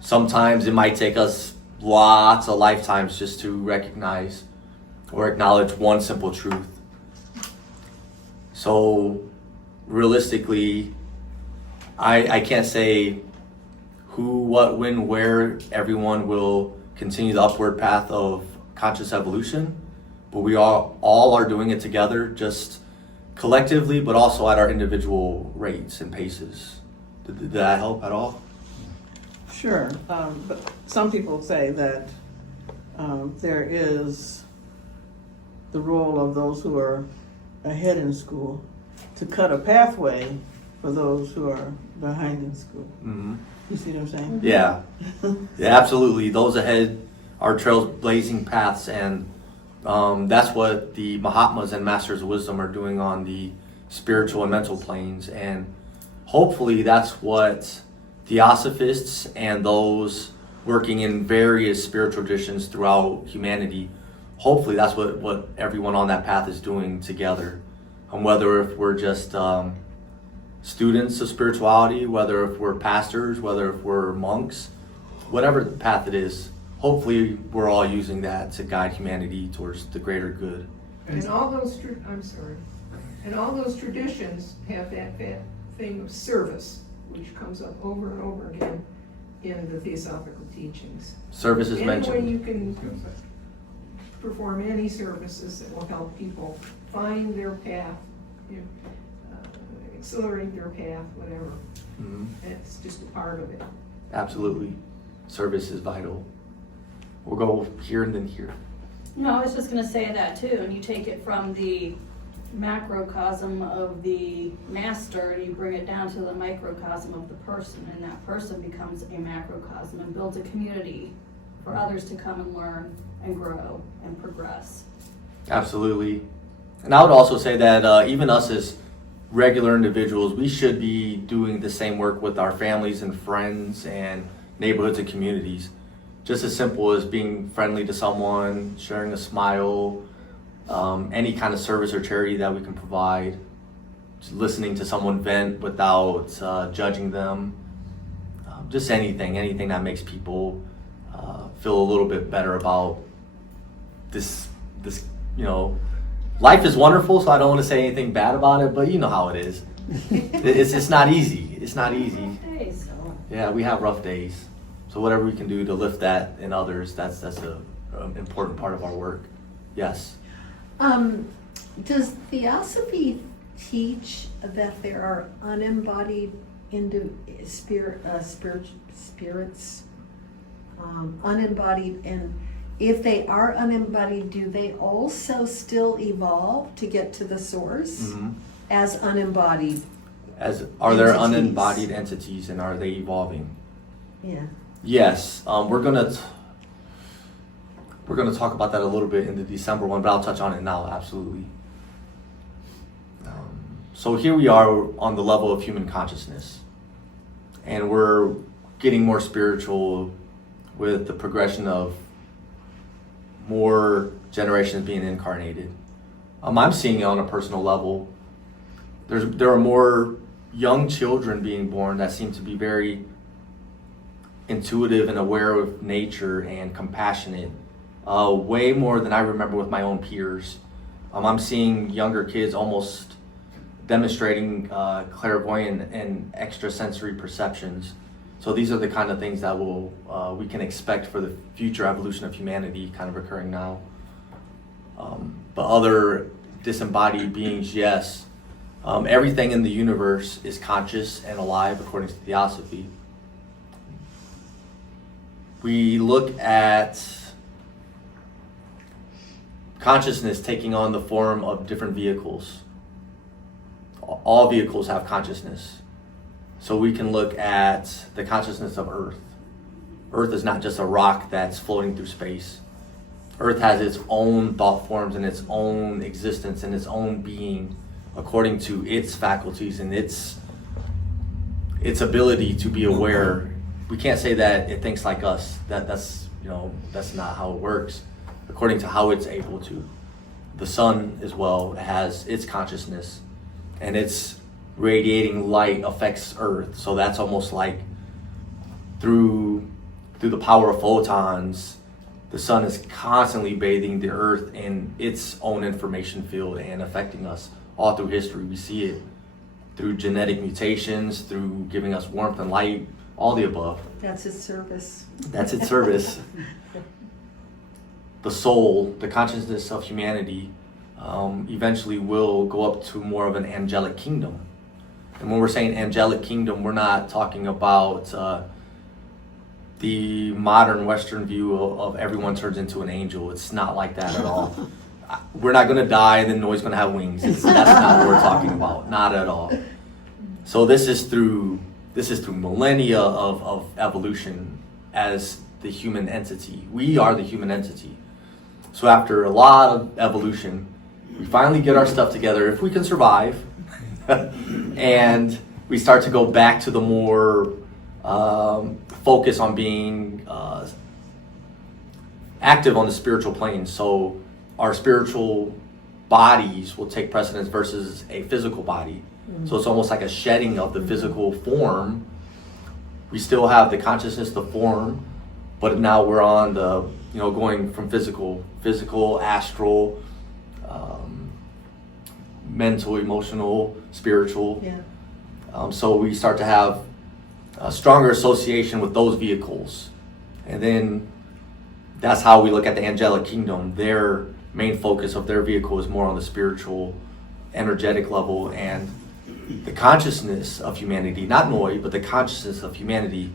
Sometimes it might take us lots of lifetimes just to recognize or acknowledge one simple truth. So realistically, I can't say who, what, when, where everyone will continue the upward path of conscious evolution, but we all are doing it together, just collectively, but also at our individual rates and paces. Did that help at all? Sure, but some people say that there is the role of those who are ahead in school to cut a pathway for those who are behind in school. Mm-hmm. You see what I'm saying? Yeah, absolutely. Those ahead are trailblazing paths, and That's what the Mahatmas and Masters of Wisdom are doing on the spiritual and mental planes, and hopefully that's what Theosophists and those working in various spiritual traditions throughout humanity, hopefully that's what everyone on that path is doing together. And whether if we're just students of spirituality, whether if we're pastors, whether if we're monks, whatever path it is, hopefully we're all using that to guide humanity towards the greater good. And all those, and all those traditions have that thing of service, which comes up over and over again in the Theosophical teachings. Service is Any mentioned. way you can perform any services that will help people find their path, accelerate their path, whatever. Mhm. It's just a part of it. Absolutely. Service is vital. We'll go here and then here. No, I was just gonna say that too, and you take it from the macrocosm of the master, and you bring it down to the microcosm of the person, and that person becomes a macrocosm and builds a community for others to come and learn and grow and progress. Absolutely. And I would also say that even us as regular individuals, we should be doing the same work with our families and friends and neighborhoods and communities. Just as simple as being friendly to someone, sharing a smile, any kind of service or charity that we can provide, just listening to someone vent without judging them, just anything that makes people feel a little bit better about this, life is wonderful, so I don't want to say anything bad about it, but you know how it is. It's not easy. It's not easy. Days. Yeah, we have rough days. So whatever we can do to lift that in others, that's an important part of our work. Yes. Does Theosophy teach that there are unembodied spirits, unembodied, and if they are unembodied, do they also still evolve to get to the source as unembodied? Are there Entities. unembodied entities, and are they evolving? Yeah. Yes. We're gonna talk about that a little bit in the December one, but I'll touch on it now. Absolutely. So here we are on the level of human consciousness, and we're getting more spiritual with the progression of more generations being incarnated. I'm seeing it on a personal level. There are more young children being born that seem to be very intuitive and aware of nature and compassionate, way more than I remember with my own peers. I'm seeing younger kids almost demonstrating clairvoyant and extrasensory perceptions. So these are the kind of things that we can expect for the future evolution of humanity kind of occurring now. But other disembodied beings, yes. Everything in the universe is conscious and alive according to Theosophy. We look at consciousness taking on the form of different vehicles. All vehicles have consciousness. So we can look at the consciousness of Earth. Earth is not just a rock that's floating through space. Earth has its own thought forms and its own existence and its own being according to its faculties and its ability to be aware. We can't say that it thinks like us. That's not how it works. According to how it's able to. The sun as well has its consciousness, and its radiating light affects Earth. So that's almost like through the power of photons, the sun is constantly bathing the Earth in its own information field and affecting us all through history. We see it through genetic mutations, through giving us warmth and light, all the above. That's its service. That's its service. The soul, the consciousness of humanity, eventually will go up to more of an angelic kingdom. And when we're saying angelic kingdom, we're not talking about the modern Western view of everyone turns into an angel. It's not like that at all. We're not going to die and then Noy's going to have wings. That's not what we're talking about. Not at all. So this is through millennia of evolution as the human entity. We are the human entity. So after a lot of evolution, we finally get our stuff together, if we can survive, and we start to go back to the more focus on being active on the spiritual plane. So our spiritual bodies will take precedence versus a physical body. So it's almost like a shedding of the physical form. We still have the consciousness, the form, but now we're on the, going from physical, astral, mental, emotional, spiritual. Yeah. So we start to have a stronger association with those vehicles. And then that's how we look at the angelic kingdom. Their main focus of their vehicle is more on the spiritual, energetic level, and the consciousness of humanity, not Noy, but the consciousness of humanity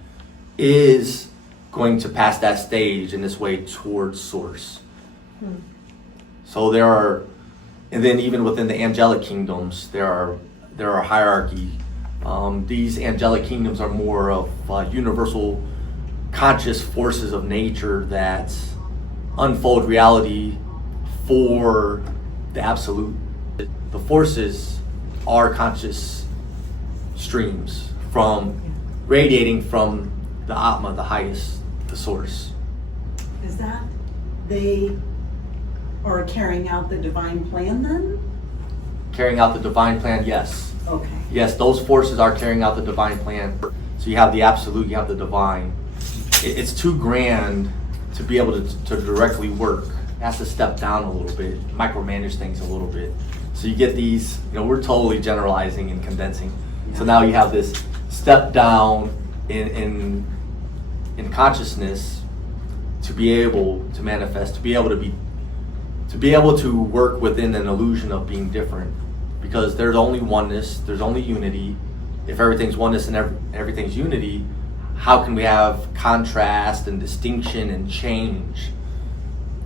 is going to pass that stage in this way towards source. So there are, and then even within the angelic kingdoms, there are hierarchy. These angelic kingdoms are more of universal conscious forces of nature that unfold reality for the absolute. The forces are conscious streams from radiating from the Atma, the highest, the source. Is that they are carrying out the divine plan then? Carrying out the divine plan, yes. Okay. Yes, those forces are carrying out the divine plan. So you have the absolute, you have the divine. It's too grand to be able to directly work. It has to step down a little bit, micromanage things a little bit. So you get these, we're totally generalizing and condensing. So now you have this step down in consciousness to be able to manifest, to be able to work within an illusion of being different. Because there's only oneness, there's only unity. If everything's oneness and everything's unity, how can we have contrast and distinction and change?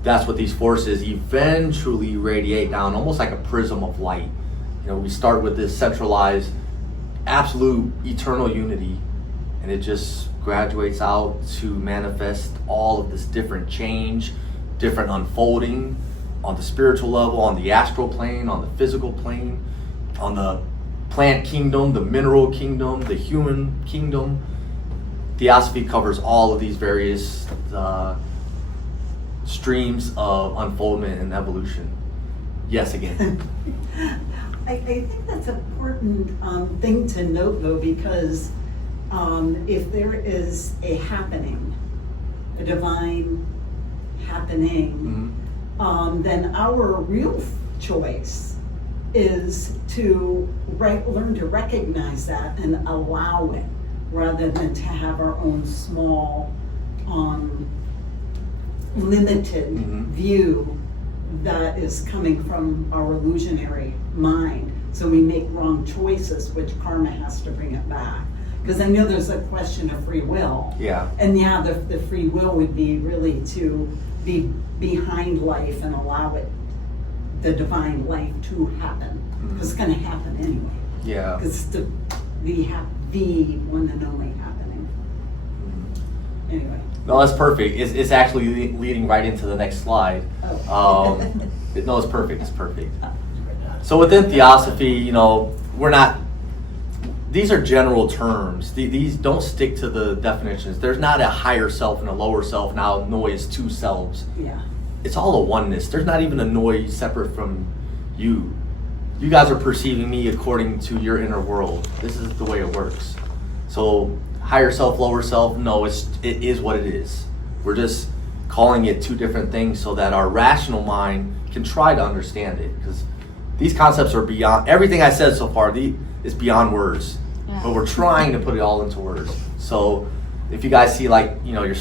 That's what these forces eventually radiate down, almost like a prism of light. We start with this centralized, absolute, eternal unity, and it just graduates out to manifest all of this different change, different unfolding on the spiritual level, on the astral plane, on the physical plane, on the plant kingdom, the mineral kingdom, the human kingdom. Theosophy covers all of these various streams of unfoldment and evolution. Yes, again. I think that's an important thing to note, though, because if there is a happening, a divine happening, then our real choice is to learn to recognize that and allow it, rather than to have our own small, limited view that is coming from our illusionary mind. So we make wrong choices, which karma has to bring it back. Because I know there's a question of free will. Yeah. And the free will would be really to be behind life and allow it, the divine life, to happen. Because it's going to happen anyway. Yeah. Because it's the one and only happening. Anyway. No, that's perfect. It's actually leading right into the next slide. Oh. No, it's perfect. It's perfect. So within Theosophy, we're not. These are general terms. These don't stick to the definitions. There's not a higher self and a lower self. Now, Noy is two selves. Yeah. It's all a oneness. There's not even a Noy separate from you. You guys are perceiving me according to your inner world. This is the way it works. So higher self, lower self, no, it is what it is. We're just calling it two different things so that our rational mind can try to understand it. Because these concepts are beyond, everything I said so far is beyond words. But we're trying to put it all into words. So if you guys see you're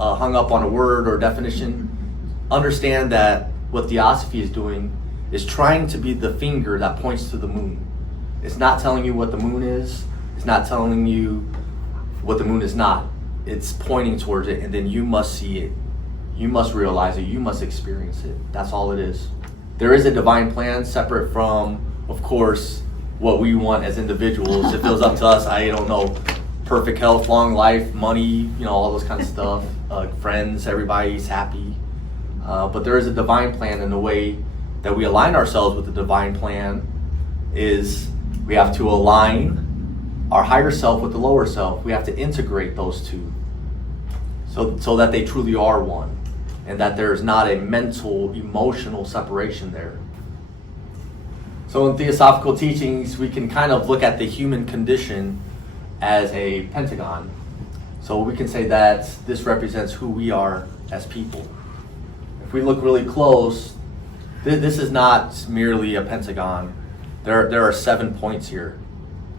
hung up on a word or definition, understand that what Theosophy is doing is trying to be the finger that points to the moon. It's not telling you what the moon is. It's not telling you what the moon is not. It's pointing towards it, and then you must see it. You must realize it. You must experience it. That's all it is. There is a divine plan separate from, of course, what we want as individuals. If it was up to us, I don't know, perfect health, long life, money, all those kind of stuff, friends, everybody's happy. but there is a divine plan, and the way that we align ourselves with the divine plan is we have to align our higher self with the lower self. We have to integrate those two so that they truly are one, and that there's not a mental, emotional separation there. So in Theosophical teachings, we can kind of look at the human condition as a pentagon. So we can say that this represents who we are as people. If we look really close, this is not merely a pentagon. There are 7 points here.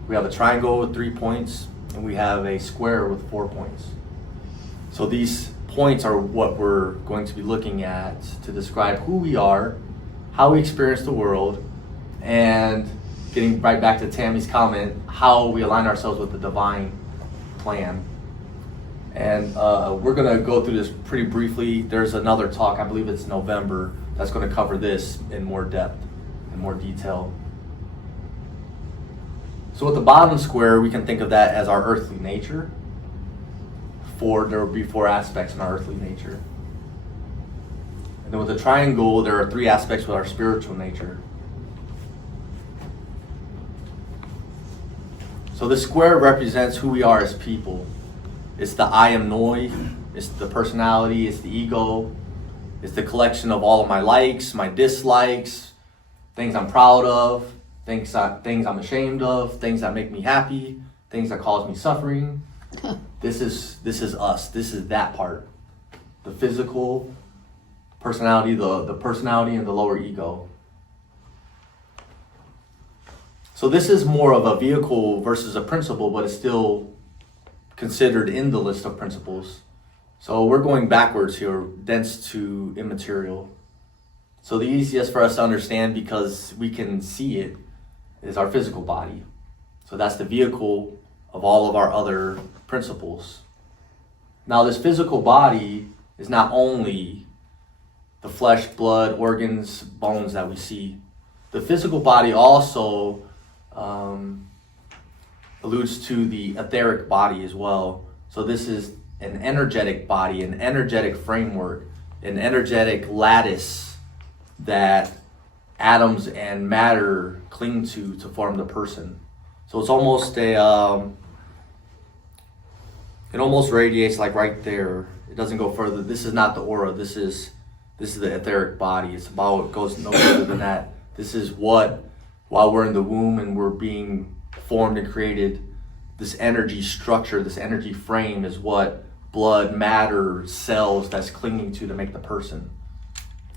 We have a triangle with 3 points, and we have a square with 4 points. So these points are what we're going to be looking at to describe who we are, how we experience the world, and getting right back to Tammy's comment, how we align ourselves with the divine plan. And we're going to go through this pretty briefly. There's another talk, I believe it's November, that's going to cover this in more depth, in more detail. So with the bottom square, we can think of that as our earthly nature. There will be 4 aspects in our earthly nature. And then with the triangle, there are 3 aspects with our spiritual nature. So the square represents who we are as people. It's the I am Noy, it's the personality, it's the ego, it's the collection of all of my likes, my dislikes, things I'm proud of, things I'm ashamed of, things that make me happy, things that cause me suffering. This is us. This is that part. The physical personality, the personality and the lower ego. So this is more of a vehicle versus a principle, but it's still considered in the list of principles. So we're going backwards here, dense to immaterial. So the easiest for us to understand, because we can see it, is our physical body. So that's the vehicle of all of our other principles. Now this physical body is not only the flesh, blood, organs, bones that we see. The physical body also alludes to the etheric body as well. So this is an energetic body, an energetic framework, an energetic lattice that atoms and matter cling to form the person. So it's almost it almost radiates like right there. It doesn't go further. This is not the aura. This is the etheric body. It goes no further than that. This is what, while we're in the womb and we're being formed and created, this energy structure, this energy frame is what blood, matter, cells that's clinging to make the person.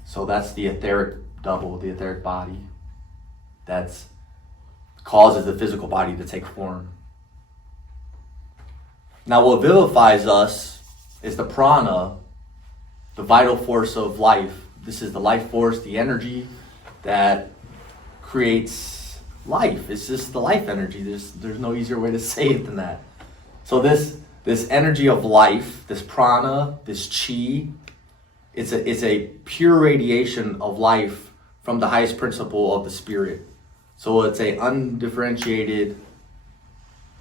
So that's the etheric double, the etheric body. That's causes the physical body to take form. Now what vivifies us is the prana, the vital force of life. This is the life force, the energy that creates life. It's just the life energy. There's no easier way to say it than that. So this energy of life, this prana, this chi, it's a pure radiation of life from the highest principle of the spirit. So it's a undifferentiated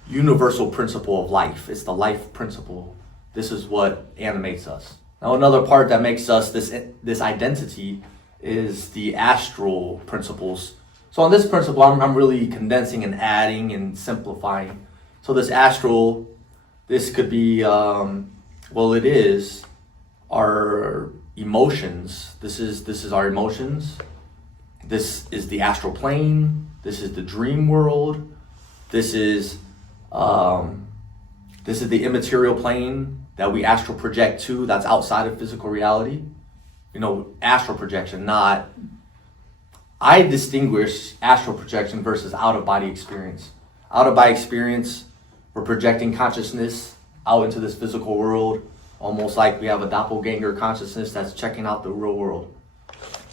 universal principle of life. It's the life principle. This is what animates us. Now another part that makes us this identity is the astral principles. So on this principle, I'm really condensing and adding and simplifying. So this astral, this could be, it is our emotions. This is our emotions. This is the astral plane. This is the dream world. This is the immaterial plane that we astral project to. That's outside of physical reality. Astral projection, not. I distinguish astral projection versus out-of-body experience. Out-of-body experience, we're projecting consciousness out into this physical world, almost like we have a doppelganger consciousness that's checking out the real world.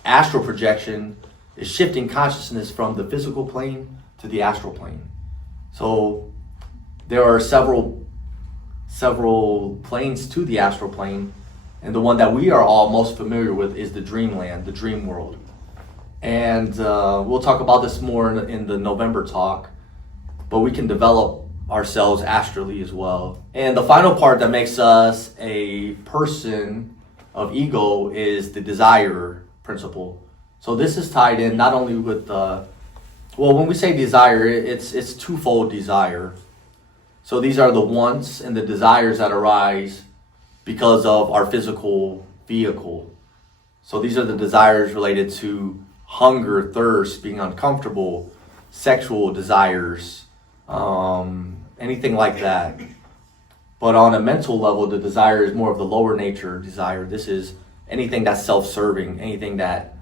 Astral projection is shifting consciousness from the physical plane to the astral plane. So there are several planes to the astral plane, and the one that we are all most familiar with is the dreamland, the dream world. And we'll talk about this more in the November talk, but we can develop ourselves astrally as well. And the final part that makes us a person of ego is the desire principle. So this is tied in not only with the, well, when we say desire, it's twofold desire. So these are the wants and the desires that arise because of our physical vehicle. So these are the desires related to hunger, thirst, being uncomfortable, sexual desires, anything like that. But on a mental level, the desire is more of the lower nature desire. This is anything that's self-serving, anything that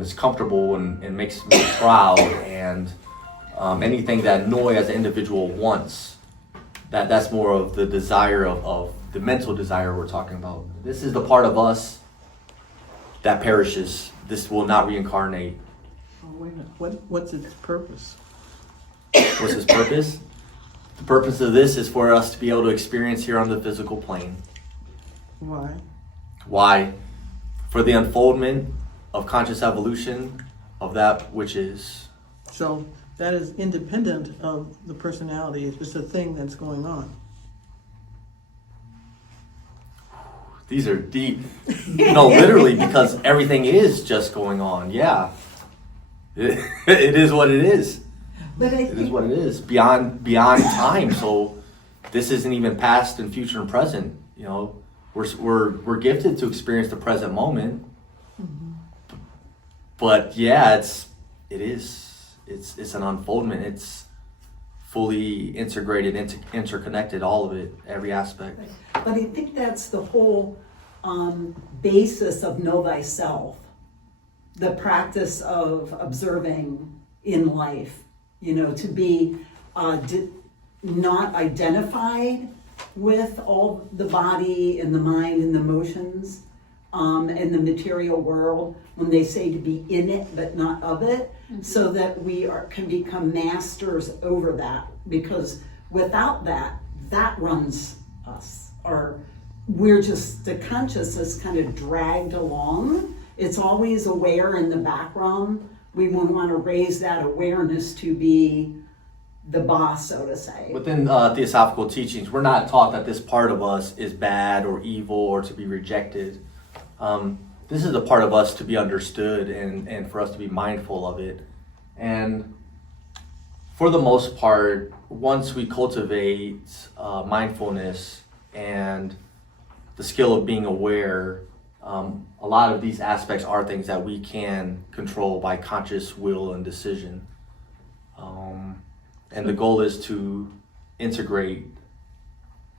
is comfortable and makes me proud, and anything that Noy as an individual wants. That's more of the desire of the mental desire we're talking about. This is the part of us that perishes. This will not reincarnate. Oh, wait a minute. What's its purpose? What's its purpose? The purpose of this is for us to be able to experience here on the physical plane. Why? Why? For the unfoldment of conscious evolution of that which is. So that is independent of the personality. It's just a thing that's going on. These are deep. No, literally, because everything is just going on. Yeah. It is what it is. But I It is think, what it is. Beyond time. So this isn't even past and future and present. You know, we're gifted to experience the present moment. But yeah, it's an unfoldment. It's fully integrated, interconnected, all of it, every aspect. but I think that's the whole basis of know thyself, the practice of observing in life, to be not identified with all the body and the mind and the emotions and the material world, when they say to be in it but not of it, so that we can become masters over that, because without that runs us, or we're just, the consciousness kind of dragged along. It's always aware in the background. We want to raise that awareness to be the boss, so to say. Within Theosophical teachings, we're not taught that this part of us is bad or evil or to be rejected. This is a part of us to be understood and for us to be mindful of it. And for the most part, once we cultivate mindfulness and the skill of being aware, a lot of these aspects are things that we can control by conscious will and decision. And the goal is to integrate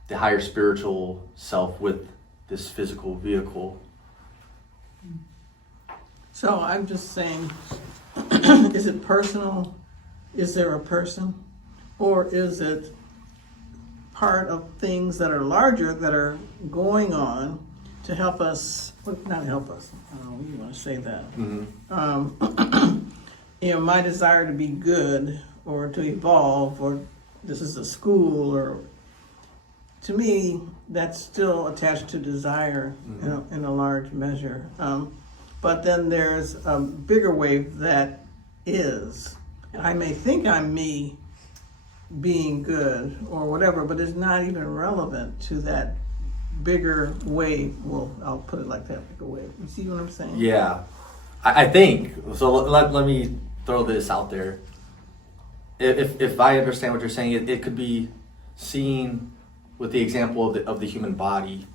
the higher spiritual self with this physical vehicle. So I'm just saying, is it personal? Is there a person? Or is it part of things that are larger that are going on to help us, not help us, I don't know what you want to say that. Mm-hmm. My desire to be good or to evolve, or this is a school, or to me, that's still attached to desire in a large measure. But then there's a bigger wave that is. I may think I'm me being good or whatever, but it's not even relevant to that bigger wave. Well, I'll put it like that, bigger wave. You see what I'm saying? Yeah, I think, so let me throw this out there. If I understand what you're saying, it could be seen with the example of the human body.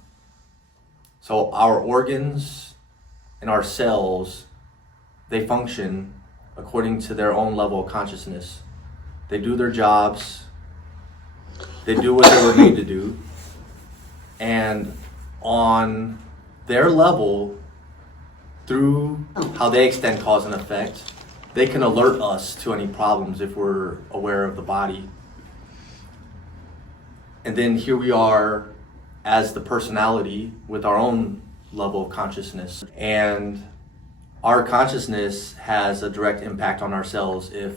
So our organs and our cells, they function according to their own level of consciousness. They do their jobs, they do what they were made to do, and on their level, through how they extend cause and effect, they can alert us to any problems if we're aware of the body. And then here we are as the personality with our own level of consciousness. And our consciousness has a direct impact on ourselves if,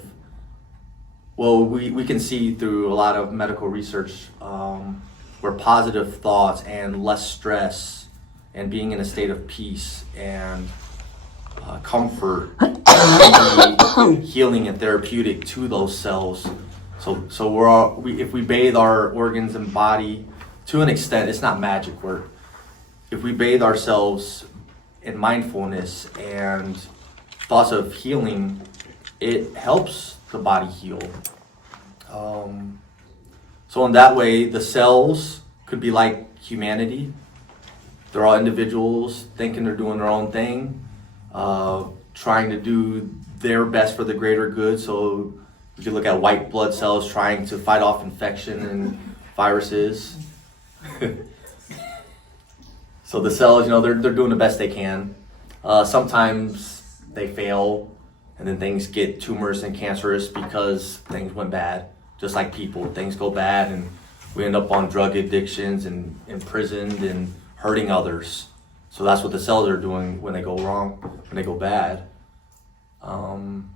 well, we can see through a lot of medical research where positive thoughts and less stress and being in a state of peace and comfort can be healing and therapeutic to those cells. So if we bathe our organs and body to an extent, it's not magic. if we bathe ourselves in mindfulness and thoughts of healing, it helps the body heal. So in that way, the cells could be like humanity. They're all individuals thinking they're doing their own thing, trying to do their best for the greater good. So if you look at white blood cells trying to fight off infection and viruses. So the cells, they're doing the best they can. Sometimes they fail, and then things get tumorous and cancerous because things went bad. Just like people, things go bad, and we end up on drug addictions and imprisoned and hurting others. So that's what the cells are doing when they go wrong, when they go bad. And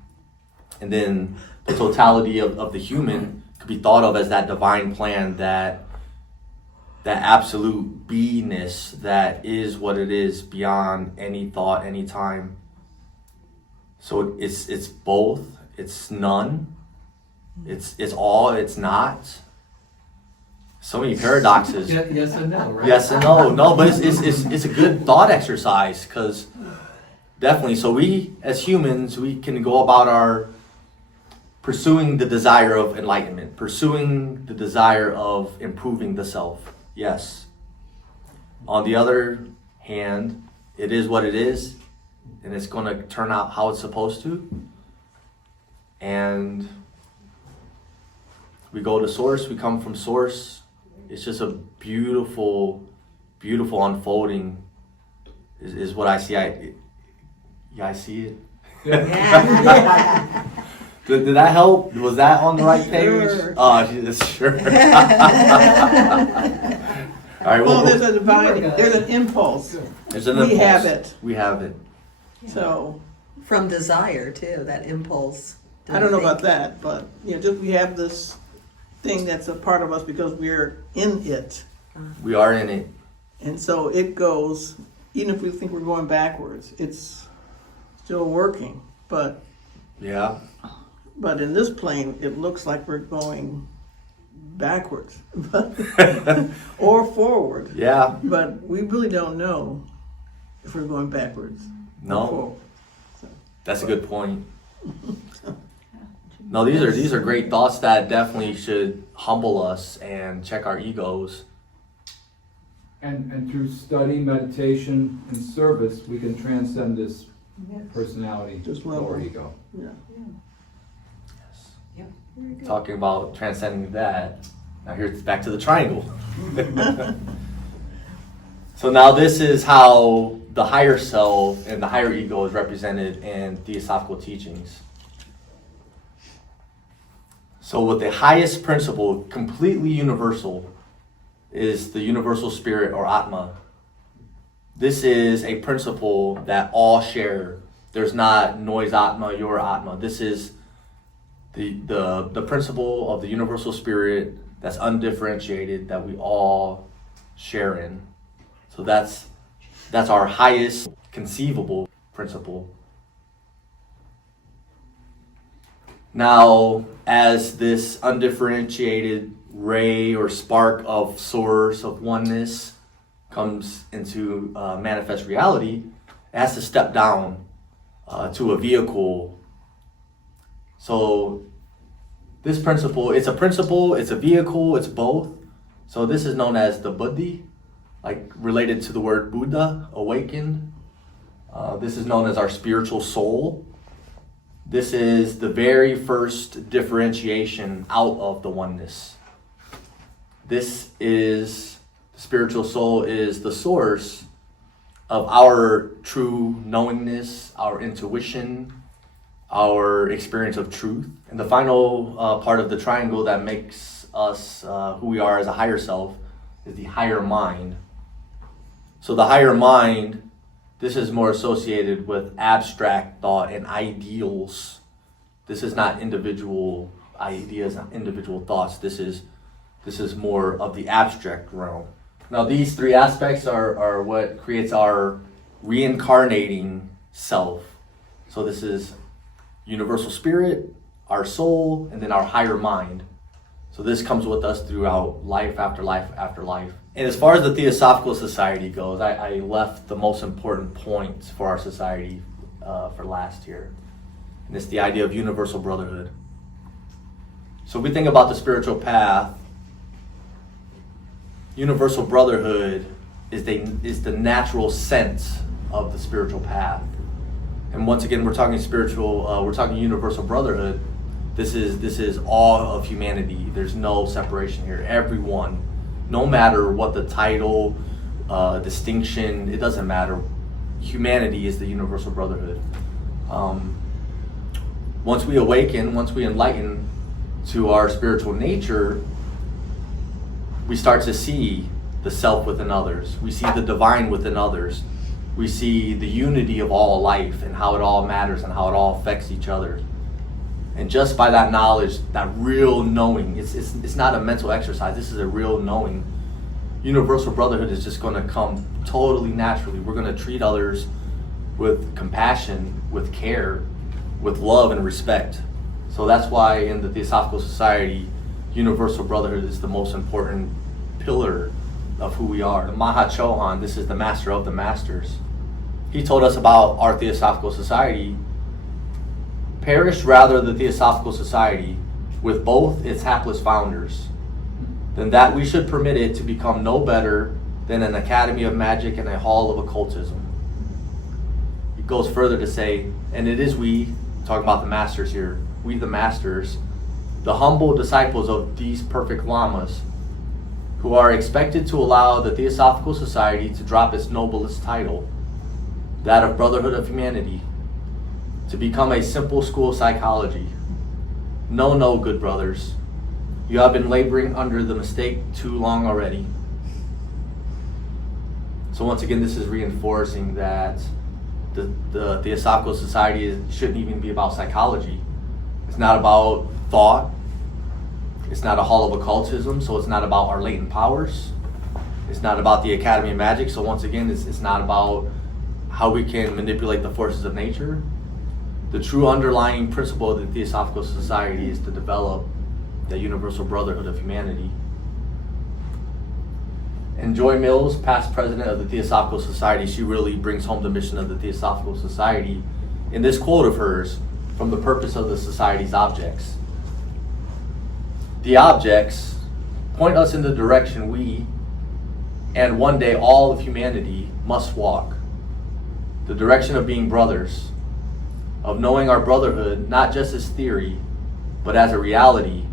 then the totality of the human could be thought of as that divine plan, that absolute beingness that is what it is beyond any thought, any time. So it's both, it's none, it's all, it's not. So many paradoxes. Yes and no, right? Yes and no. No, but it's a good thought exercise, because definitely, so we as humans, we can go about our pursuing the desire of enlightenment, pursuing the desire of improving the self. Yes. On the other hand, it is what it is, and it's going to turn out how it's supposed to. And we go to source, we come from source. It's just a beautiful, beautiful unfolding is what I see. I see it. Yeah. Did that help? Was that on the right page? Sure. Oh, sure. All right. Well, there's a divine, there's an impulse. There's an We impulse. have it. We have it. So, From desire too, that impulse. I don't know about that, but, just we have this thing that's a part of us because we're in it. We are in it. And so it goes, even if we think we're going backwards, it's still working. But Yeah. in this plane, it looks like we're going backwards or forward. Yeah. But we really don't know if we're going backwards or No, forward. that's a good point. No, these are great thoughts that definitely should humble us and check our egos. And through study, meditation, and service, we can transcend this personality, Just level. lower ego. Yeah. Talking about transcending that. Now here's back to the triangle. So now this is how the higher self and the higher ego is represented in Theosophical teachings. So with the highest principle, completely universal, is the universal spirit or Atma. This is a principle that all share. There's not Noy's Atma, your Atma. This is the principle of the universal spirit that's undifferentiated, that we all share in. So that's our highest conceivable principle. Now, as this undifferentiated ray or spark of source, of oneness, comes into manifest reality, it has to step down to a vehicle. So this principle, it's a vehicle, it's both. So this is known as the buddhi, like related to the word Buddha, awakened. This is known as our spiritual soul. This is the very first differentiation out of the oneness. This is, the spiritual soul is the source of our true knowingness, our intuition, our experience of truth. And the final part of the triangle that makes us who we are as a higher self is the higher mind. So the higher mind, this is more associated with abstract thought and ideals. This is not individual ideas, not individual thoughts. This is more of the abstract realm. Now these three aspects are what creates our reincarnating self. So this is universal spirit, our soul, and then our higher mind. So this comes with us throughout life after life after life. And as far as the Theosophical Society goes, I left the most important points for our society for last year. And it's the idea of universal brotherhood. So if we think about the spiritual path, universal brotherhood is the natural sense of the spiritual path. And once again, we're talking we're talking universal brotherhood. This is all of humanity. There's no separation here. Everyone, no matter what the title, distinction, it doesn't matter. Humanity is the universal brotherhood. Once we awaken, once we enlighten to our spiritual nature, we start to see the self within others. We see the divine within others. We see the unity of all life and how it all matters and how it all affects each other. And just by that knowledge, that real knowing, it's not a mental exercise, this is a real knowing. Universal brotherhood is just going to come totally naturally. We're going to treat others with compassion, with care, with love and respect. So that's why in the Theosophical Society, universal brotherhood is the most important pillar of who we are. The Mahachohan, this is the master of the masters. He told us about our Theosophical Society. Perish rather the Theosophical Society with both its hapless founders, than that we should permit it to become no better than an academy of magic and a hall of occultism. It goes further to say, and it is we, talking about the masters here, we the masters, the humble disciples of these perfect lamas, who are expected to allow the Theosophical Society to drop its noblest title, that of Brotherhood of Humanity, to become a simple school of psychology. No, good brothers. You have been laboring under the mistake too long already. So once again, this is reinforcing that the Theosophical Society shouldn't even be about psychology. It's not about thought. It's not a hall of occultism, so it's not about our latent powers. It's not about the Academy of Magic, so once again, it's not about how we can manipulate the forces of nature. The true underlying principle of the Theosophical Society is to develop the universal brotherhood of humanity. And Joy Mills, past president of the Theosophical Society, she really brings home the mission of the Theosophical Society in this quote of hers from the purpose of the Society's objects. The objects point us in the direction we, and one day all of humanity, must walk. The direction of being brothers, of knowing our brotherhood not just as theory, but as a reality,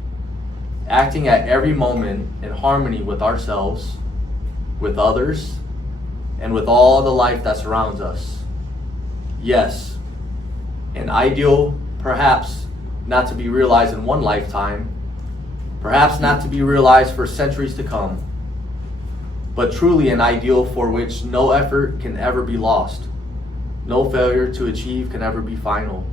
acting at every moment in harmony with ourselves, with others, and with all the life that surrounds us. Yes, an ideal, perhaps not to be realized in one lifetime, perhaps not to be realized for centuries to come, but truly an ideal for which no effort can ever be lost. No failure to achieve can ever be final.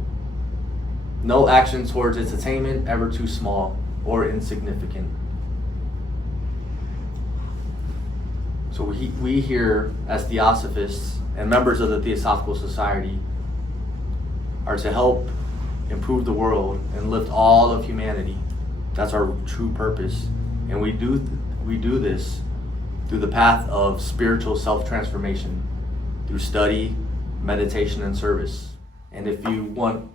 No action towards its attainment ever too small or insignificant. So we here as Theosophists and members of the Theosophical Society are to help improve the world and lift all of humanity. That's our true purpose. And we do this through the path of spiritual self-transformation, through study, meditation, and service. And if you want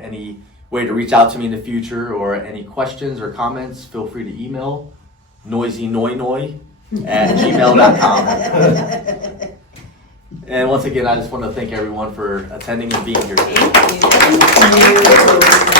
any way to reach out to me in the future or any questions or comments, feel free to email noisynoynoy@gmail.com. And once again, I just want to thank everyone for attending and being here today. Thank you.